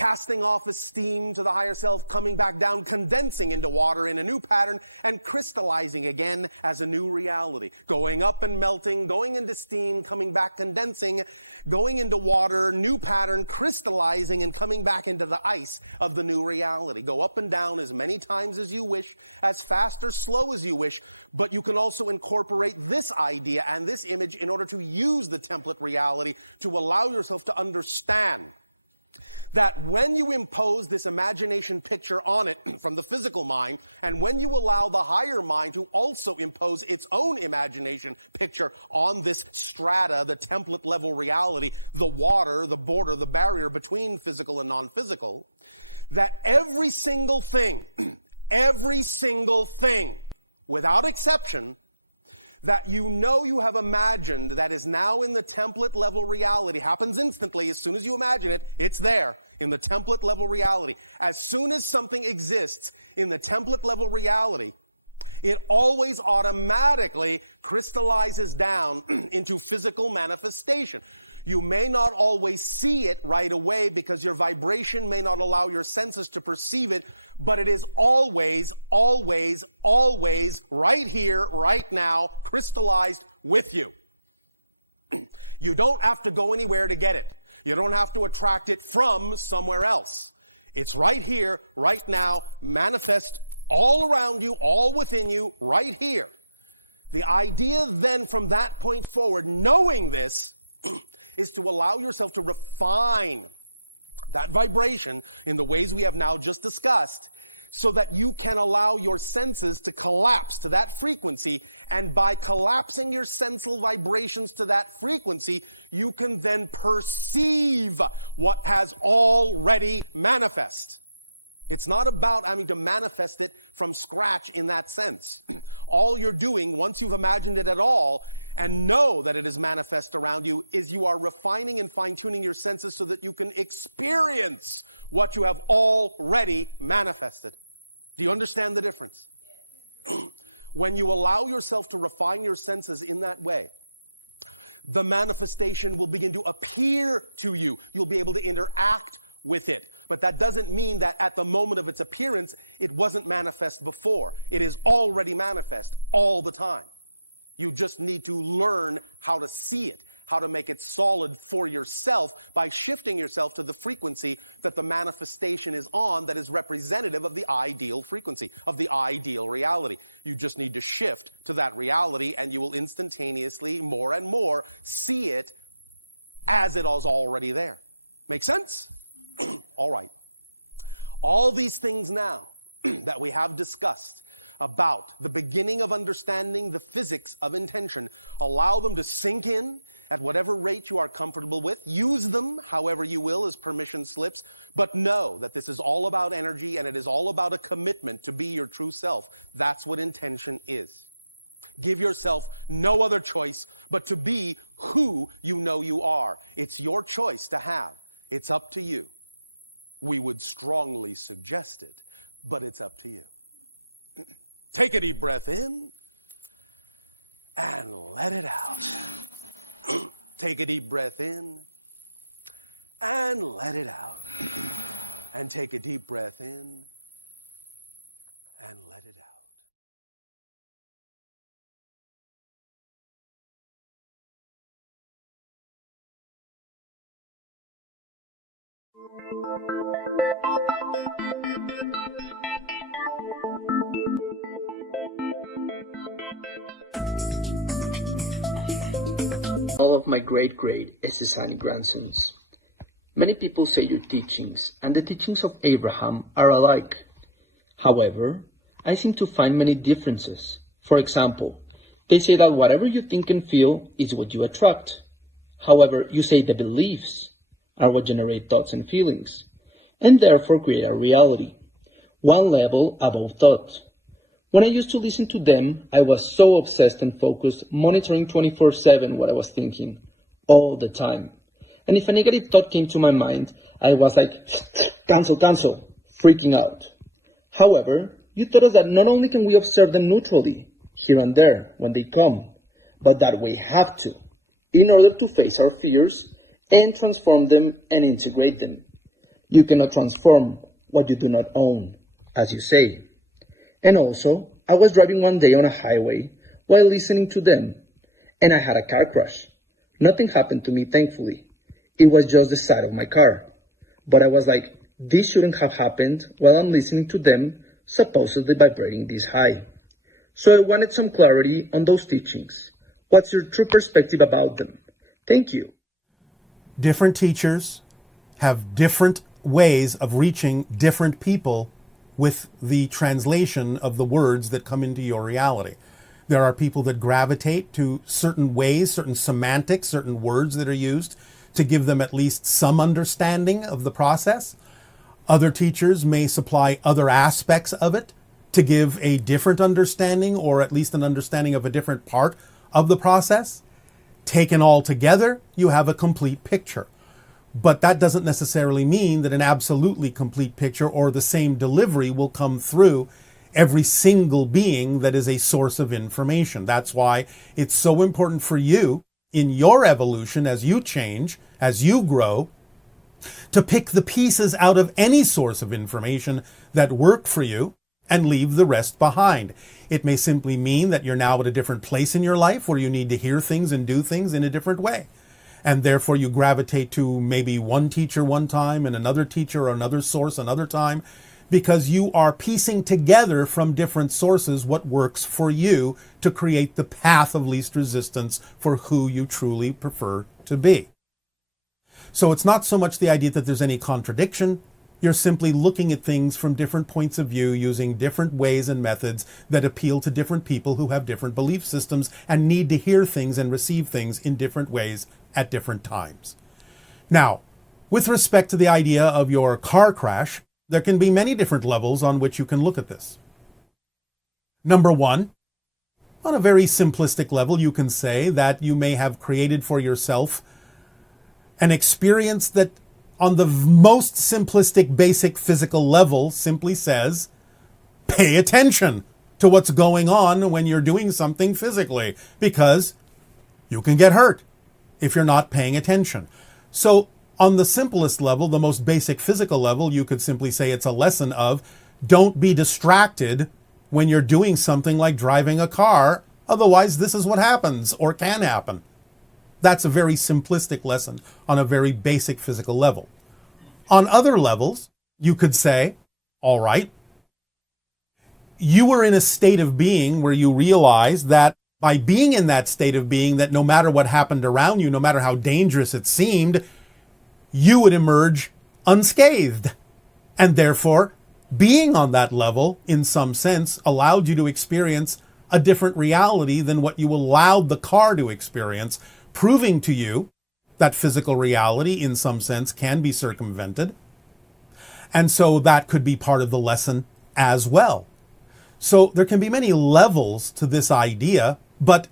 casting off the steam to the higher self, coming back down, condensing into water in a new pattern, and crystallizing again as a new reality. Going up and melting, going into steam, coming back, condensing, going into water, new pattern, crystallizing, and coming back into the ice of the new reality. Go up and down as many times as you wish, as fast or slow as you wish, but you can also incorporate this idea and this image in order to use the template reality to allow yourself to understand that when you impose this imagination picture on it from the physical mind, and when you allow the higher mind to also impose its own imagination picture on this strata, the template level reality, the water, the border, the barrier between physical and non-physical, that every single thing, without exception, that you know you have imagined that is now in the template level reality, happens instantly. As soon as you imagine it, it's there in the template level reality. As soon as something exists in the template level reality, it always automatically crystallizes down into physical manifestation. You may not always see it right away because your vibration may not allow your senses to perceive it, but it is always, always, always right here, right now, crystallized with you. You don't have to go anywhere to get it. You don't have to attract it from somewhere else. It's right here, right now, manifest all around you, all within you, right here. The idea then from that point forward, knowing this, is to allow yourself to refine that vibration in the ways we have now just discussed, so that you can allow your senses to collapse to that frequency, and by collapsing your sensal vibrations to that frequency, you can then perceive what has already manifest. It's not about having to manifest it from scratch in that sense. All you're doing, once you've imagined it at all, and know that it is manifest around you, is you are refining and fine-tuning your senses so that you can experience what you have already manifested. Do you understand the difference? When you allow yourself to refine your senses in that way, the manifestation will begin to appear to you. You'll be able to interact with it. But that doesn't mean that at the moment of its appearance, it wasn't manifest before. It is already manifest all the time. You just need to learn how to see it, how to make it solid for yourself by shifting yourself to the frequency that the manifestation is on, that is representative of the ideal frequency, of the ideal reality. You just need to shift to that reality, and you will instantaneously, more and more, see it as it is already there. Make sense? All right. All these things now that we have discussed about the beginning of understanding the physics of intention, allow them to sink in at whatever rate you are comfortable with. Use them however you will as permission slips, but know that this is all about energy, and it is all about a commitment to be your true self. That's what intention is. Give yourself no other choice but to be who you know you are. It's your choice to have. It's up to you. We would strongly suggest it, but it's up to you. Take a deep breath in and let it out. Take a deep breath in and let it out. And take a deep breath in and let it out. All of my great Essesani grandsons. Many people say your teachings and the teachings of Abraham are alike. However, I seem to find many differences. For example, they say that whatever you think and feel is what you attract. However, you say the beliefs are what generate thoughts and feelings, and therefore create a reality, one level above thought. When I used to listen to them, I was so obsessed and focused, monitoring 24/7 what I was thinking, all the time. And if a negative thought came to my mind, I was like, cancel, freaking out. However, you taught us that not only can we observe them neutrally, here and there, when they come, but that we have to, in order to face our fears and transform them and integrate them. You cannot transform what you do not own, as you say. And also, I was driving one day on a highway while listening to them, and I had a car crash. Nothing happened to me, thankfully. It was just the side of my car. But I was like, this shouldn't have happened while I'm listening to them, supposedly vibrating this high. So I wanted some clarity on those teachings. What's your true perspective about them? Thank you. Different teachers have different ways of reaching different people with the translation of the words that come into your reality. There are people that gravitate to certain ways, certain semantics, certain words that are used to give them at least some understanding of the process. Other teachers may supply other aspects of it to give a different understanding, or at least an understanding of a different part of the process. Taken all together, you have a complete picture. But that doesn't necessarily mean that an absolutely complete picture or the same delivery will come through every single being that is a source of information. That's why it's so important for you in your evolution, as you change, as you grow, to pick the pieces out of any source of information that work for you and leave the rest behind. It may simply mean that you're now at a different place in your life where you need to hear things and do things in a different way. And therefore you gravitate to maybe one teacher one time and another teacher or another source another time, because you are piecing together from different sources what works for you to create the path of least resistance for who you truly prefer to be. So it's not so much the idea that there's any contradiction. You're simply looking at things from different points of view, using different ways and methods that appeal to different people who have different belief systems and need to hear things and receive things in different ways at different times. Now, with respect to the idea of your car crash, there can be many different levels on which you can look at this. Number one, on a very simplistic level, you can say that you may have created for yourself an experience that on the most simplistic, basic physical level simply says, pay attention to what's going on when you're doing something physically, because you can get hurt if you're not paying attention. So on the simplest level, the most basic physical level, you could simply say it's a lesson of don't be distracted when you're doing something like driving a car. Otherwise, this is what happens or can happen. That's a very simplistic lesson on a very basic physical level. On other levels, you could say, all right, you were in a state of being where you realized that by being in that state of being, that no matter what happened around you, no matter how dangerous it seemed, you would emerge unscathed. And therefore, being on that level, in some sense, allowed you to experience a different reality than what you allowed the car to experience, proving to you that physical reality, in some sense, can be circumvented. And so that could be part of the lesson as well. So there can be many levels to this idea, but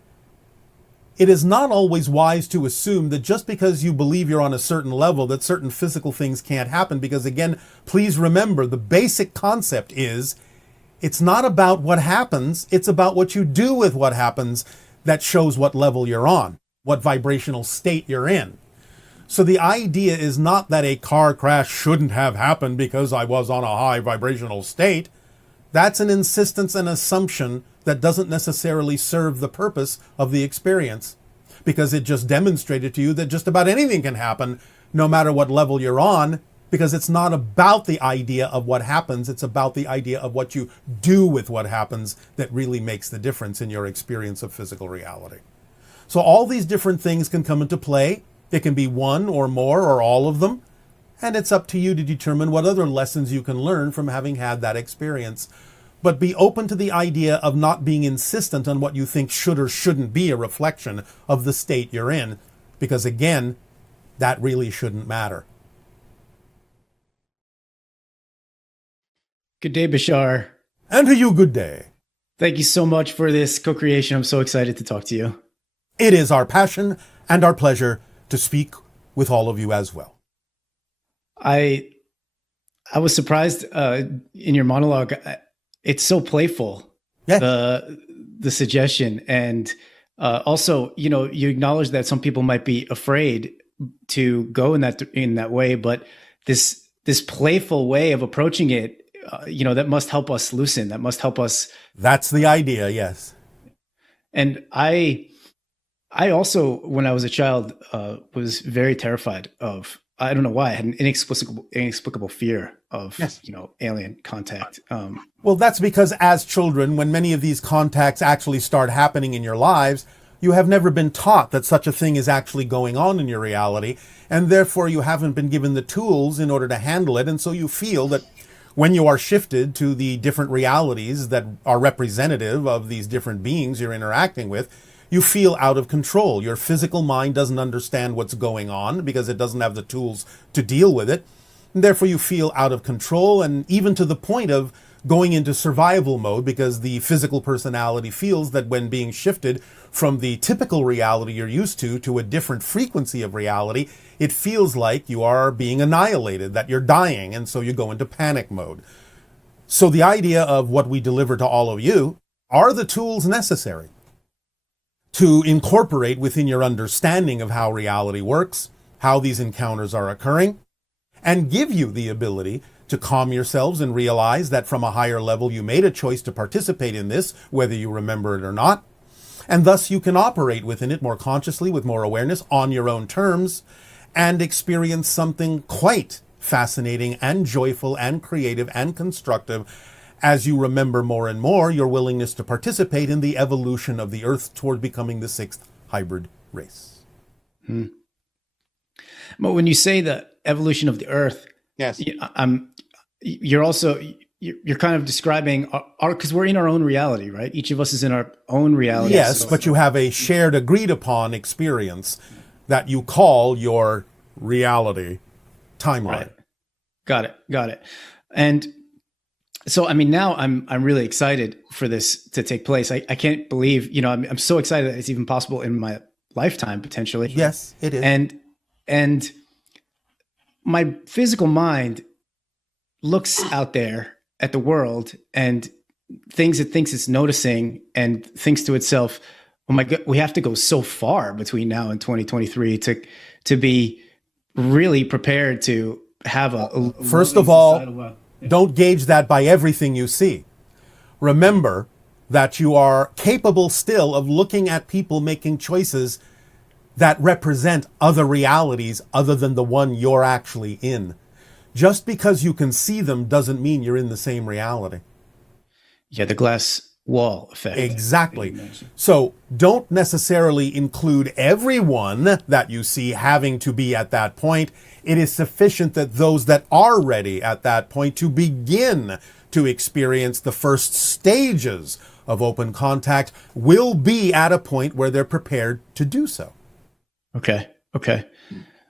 it is not always wise to assume that just because you believe you're on a certain level that certain physical things can't happen, because again, please remember, the basic concept is it's not about what happens, it's about what you do with what happens that shows what level you're on, what vibrational state you're in. So the idea is not that a car crash shouldn't have happened because I was on a high vibrational state. That's an insistence and assumption that doesn't necessarily serve the purpose of the experience, because it just demonstrated to you that just about anything can happen no matter what level you're on, because it's not about the idea of what happens, it's about the idea of what you do with what happens that really makes the difference in your experience of physical reality. So all these different things can come into play. It can be one or more or all of them, and it's up to you to determine what other lessons you can learn from having had that experience. But be open to the idea of not being insistent on what you think should or shouldn't be a reflection of the state you're in, because again, that really shouldn't matter. Good day, Bashar. And to you, good day. Thank you so much for this co-creation. I'm so excited to talk to you. It is our passion and our pleasure to speak with all of you as well. I was surprised in your monologue. It's so playful. Yeah. The suggestion, and also, you acknowledge that some people might be afraid to go in that way, but this playful way of approaching it, that must help us loosen. That must help us. That's the idea, yes. And I also, when I was a child, was very terrified of. I don't know why. I had an inexplicable fear of, yes, alien contact. Well, that's because as children, when many of these contacts actually start happening in your lives, you have never been taught that such a thing is actually going on in your reality, and therefore you haven't been given the tools in order to handle it, and so you feel that when you are shifted to the different realities that are representative of these different beings you're interacting with, you feel out of control. Your physical mind doesn't understand what's going on because it doesn't have the tools to deal with it. And therefore, you feel out of control, and even to the point of going into survival mode, because the physical personality feels that when being shifted from the typical reality you're used to a different frequency of reality, it feels like you are being annihilated, that you're dying, and so you go into panic mode. So the idea of what we deliver to all of you are the tools necessary to incorporate within your understanding of how reality works, how these encounters are occurring, and give you the ability to calm yourselves and realize that from a higher level you made a choice to participate in this, whether you remember it or not, and thus you can operate within it more consciously, with more awareness, on your own terms, and experience something quite fascinating and joyful and creative and constructive as you remember more and more your willingness to participate in the evolution of the Earth toward becoming the sixth hybrid race. But when you say the evolution of the Earth, yes, you're also you're kind of describing our, because we're in our own reality, right? Each of us is in our own reality. Yes, so, but you have a shared, agreed upon experience that you call your reality timeline. Right. Got it. And so, I mean, now I'm really excited for this to take place. I can't believe, I'm so excited that it's even possible in my lifetime, potentially. Yes, it is. And my physical mind looks out there at the world and things it thinks it's noticing, and thinks to itself, oh my God, we have to go so far between now and 2023 to be really prepared to have a first of all, don't gauge that by everything you see. Remember that you are capable still of looking at people making choices that represent other realities other than the one you're actually in. Just because you can see them doesn't mean you're in the same reality. Yeah, the glass wall effect. Exactly. So don't necessarily include everyone that you see having to be at that point. It is sufficient that those that are ready at that point to begin to experience the first stages of open contact will be at a point where they're prepared to do so. Okay.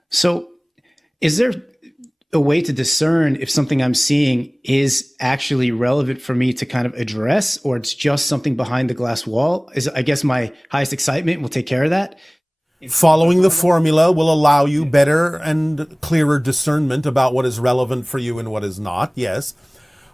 So is there a way to discern if something I'm seeing is actually relevant for me to kind of address, or it's just something behind the glass wall? I guess my highest excitement will take care of that. Following the formula will allow you better and clearer discernment about what is relevant for you and what is not, yes.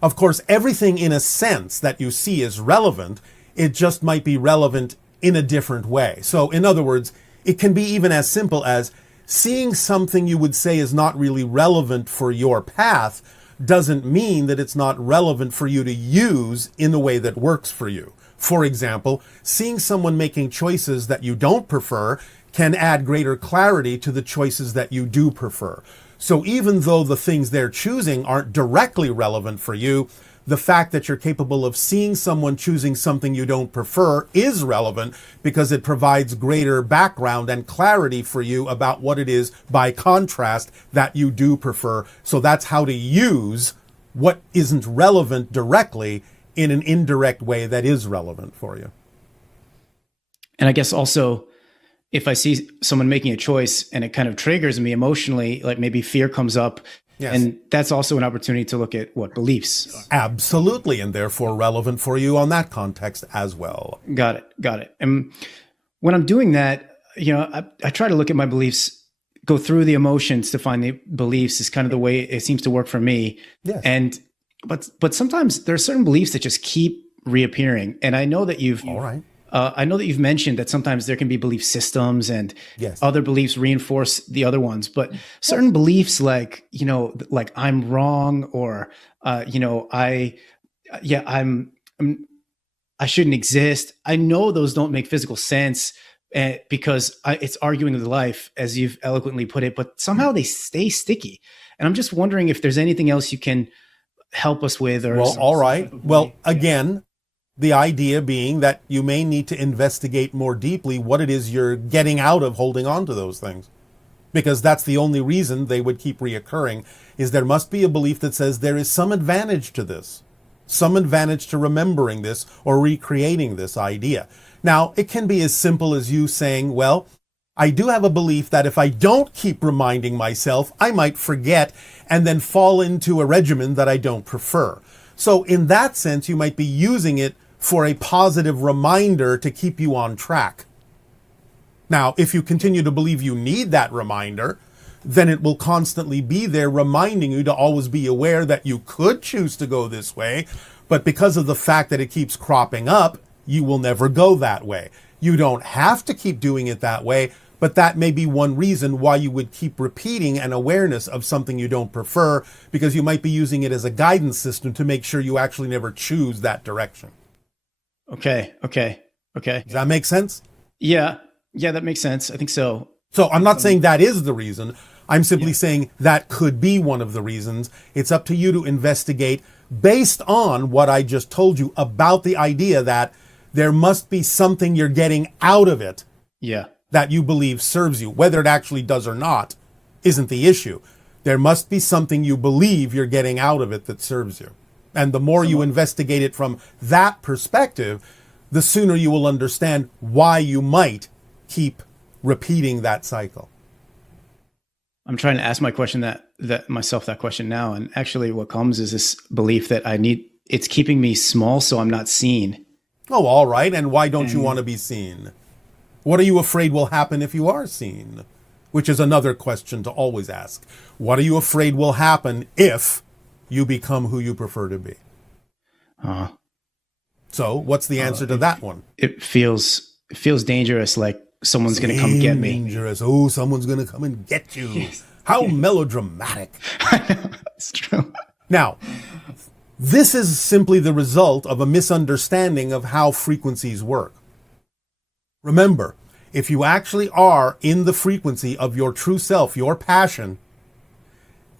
Of course, everything in a sense that you see is relevant. It just might be relevant in a different way. So, in other words, it can be even as simple as seeing something you would say is not really relevant for your path doesn't mean that it's not relevant for you to use in the way that works for you. For example, seeing someone making choices that you don't prefer can add greater clarity to the choices that you do prefer. So even though the things they're choosing aren't directly relevant for you, the fact that you're capable of seeing someone choosing something you don't prefer is relevant because it provides greater background and clarity for you about what it is, by contrast, that you do prefer. So that's how to use what isn't relevant directly in an indirect way that is relevant for you. And I guess also, if I see someone making a choice and it kind of triggers me emotionally, like maybe fear comes up, Yes. and that's also an opportunity to look at what beliefs are. Absolutely, and therefore relevant for you on that context as well. Got it. And when I'm doing that, I try to look at my beliefs, go through the emotions to find the beliefs is kind of the way it seems to work for me. Yes. And but sometimes there are certain beliefs that just keep reappearing. And I know that you've All right. I know that you've mentioned that sometimes there can be belief systems and Yes. other beliefs reinforce the other ones, but certain beliefs like I'm wrong, or I shouldn't exist. I know those don't make physical sense because it's arguing with life, as you've eloquently put it, but somehow they stay sticky. And I'm just wondering if there's anything else you can help us with. Or Well, all right. Well, again, the idea being that you may need to investigate more deeply what it is you're getting out of holding on to those things. Because that's the only reason they would keep reoccurring, is there must be a belief that says there is some advantage to this, some advantage to remembering this or recreating this idea. Now, it can be as simple as you saying, well, I do have a belief that if I don't keep reminding myself, I might forget and then fall into a regimen that I don't prefer. So in that sense, you might be using it for a positive reminder to keep you on track. Now, if you continue to believe you need that reminder, then it will constantly be there reminding you to always be aware that you could choose to go this way, but because of the fact that it keeps cropping up, you will never go that way. You don't have to keep doing it that way, but that may be one reason why you would keep repeating an awareness of something you don't prefer, because you might be using it as a guidance system to make sure you actually never choose that direction. Okay. Does that make sense? Yeah, that makes sense. I think so. So I'm not saying that is the reason. I'm simply saying that could be one of the reasons. It's up to you to investigate based on what I just told you about the idea that there must be something you're getting out of it. Yeah. That you believe serves you. Whether it actually does or not isn't the issue. There must be something you believe you're getting out of it that serves you. And the more you investigate it from that perspective, the sooner you will understand why you might keep repeating that cycle. I'm trying to ask my question that question now. And actually what comes is this belief that it's keeping me small so I'm not seen. Oh, all right. And why don't you want to be seen? What are you afraid will happen if you are seen? Which is another question to always ask. What are you afraid will happen if you become who you prefer to be? So what's the answer to that one? It feels dangerous, like someone's going to come get me. Dangerous. Oh, someone's going to come and get you. Yes. How melodramatic. I know, it's true. Now, this is simply the result of a misunderstanding of how frequencies work. Remember, if you actually are in the frequency of your true self, your passion,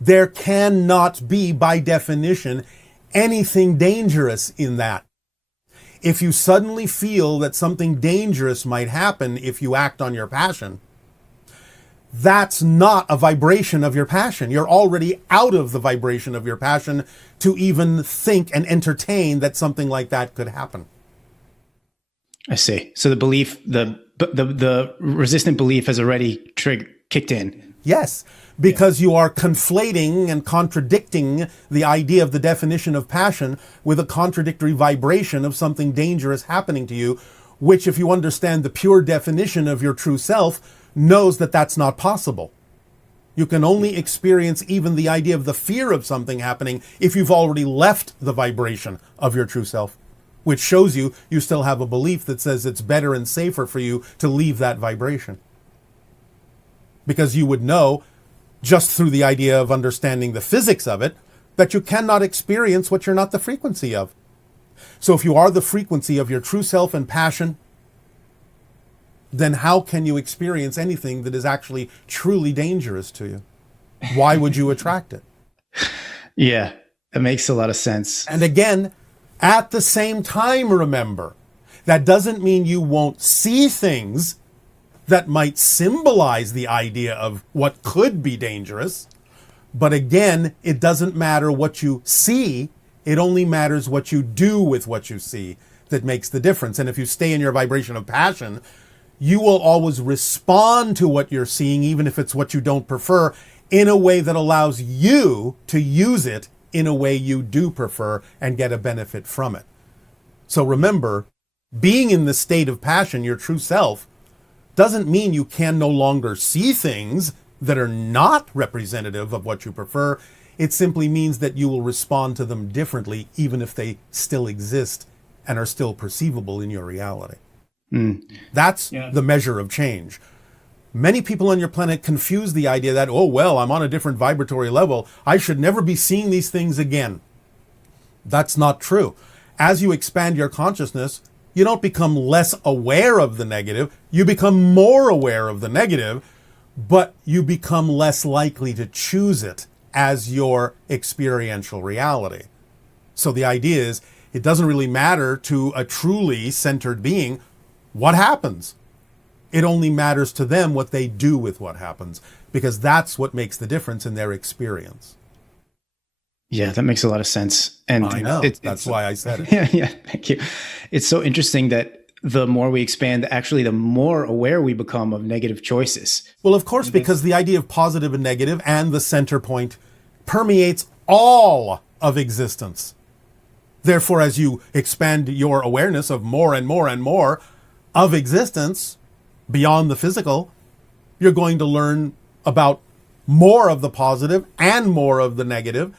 there cannot be, by definition, anything dangerous in that. If you suddenly feel that something dangerous might happen if you act on your passion, that's not a vibration of your passion. You're already out of the vibration of your passion to even think and entertain that something like that could happen. I see. So the belief, the resistant belief has already kicked in. Yes, because you are conflating and contradicting the idea of the definition of passion with a contradictory vibration of something dangerous happening to you, which, if you understand the pure definition of your true self, knows that that's not possible. You can only experience even the idea of the fear of something happening if you've already left the vibration of your true self, which shows you still have a belief that says it's better and safer for you to leave that vibration. Because you would know, just through the idea of understanding the physics of it, that you cannot experience what you're not the frequency of. So if you are the frequency of your true self and passion, then how can you experience anything that is actually truly dangerous to you? why would you attract it? Yeah, that makes a lot of sense. And again, at the same time, remember, that doesn't mean you won't see things that might symbolize the idea of what could be dangerous. But again, it doesn't matter what you see. It only matters what you do with what you see that makes the difference. And if you stay in your vibration of passion, you will always respond to what you're seeing, even if it's what you don't prefer, in a way that allows you to use it in a way you do prefer and get a benefit from it. So remember, being in the state of passion, your true self, doesn't mean you can no longer see things that are not representative of what you prefer. It simply means that you will respond to them differently, even if they still exist and are still perceivable in your reality. That's the measure of change. Many people on your planet confuse the idea that, oh, well, I'm on a different vibratory level, I should never be seeing these things again. That's not true. As you expand your consciousness, you don't become less aware of the negative, you become more aware of the negative, but you become less likely to choose it as your experiential reality. So the idea is, it doesn't really matter to a truly centered being what happens. It only matters to them what they do with what happens, because that's what makes the difference in their experience. Yeah, that makes a lot of sense. And I know. That's why I said it. Yeah, thank you. It's so interesting that the more we expand, actually, the more aware we become of negative choices. Well, of course, because the idea of positive and negative and the center point permeates all of existence. Therefore, as you expand your awareness of more and more and more of existence beyond the physical, you're going to learn about more of the positive and more of the negative,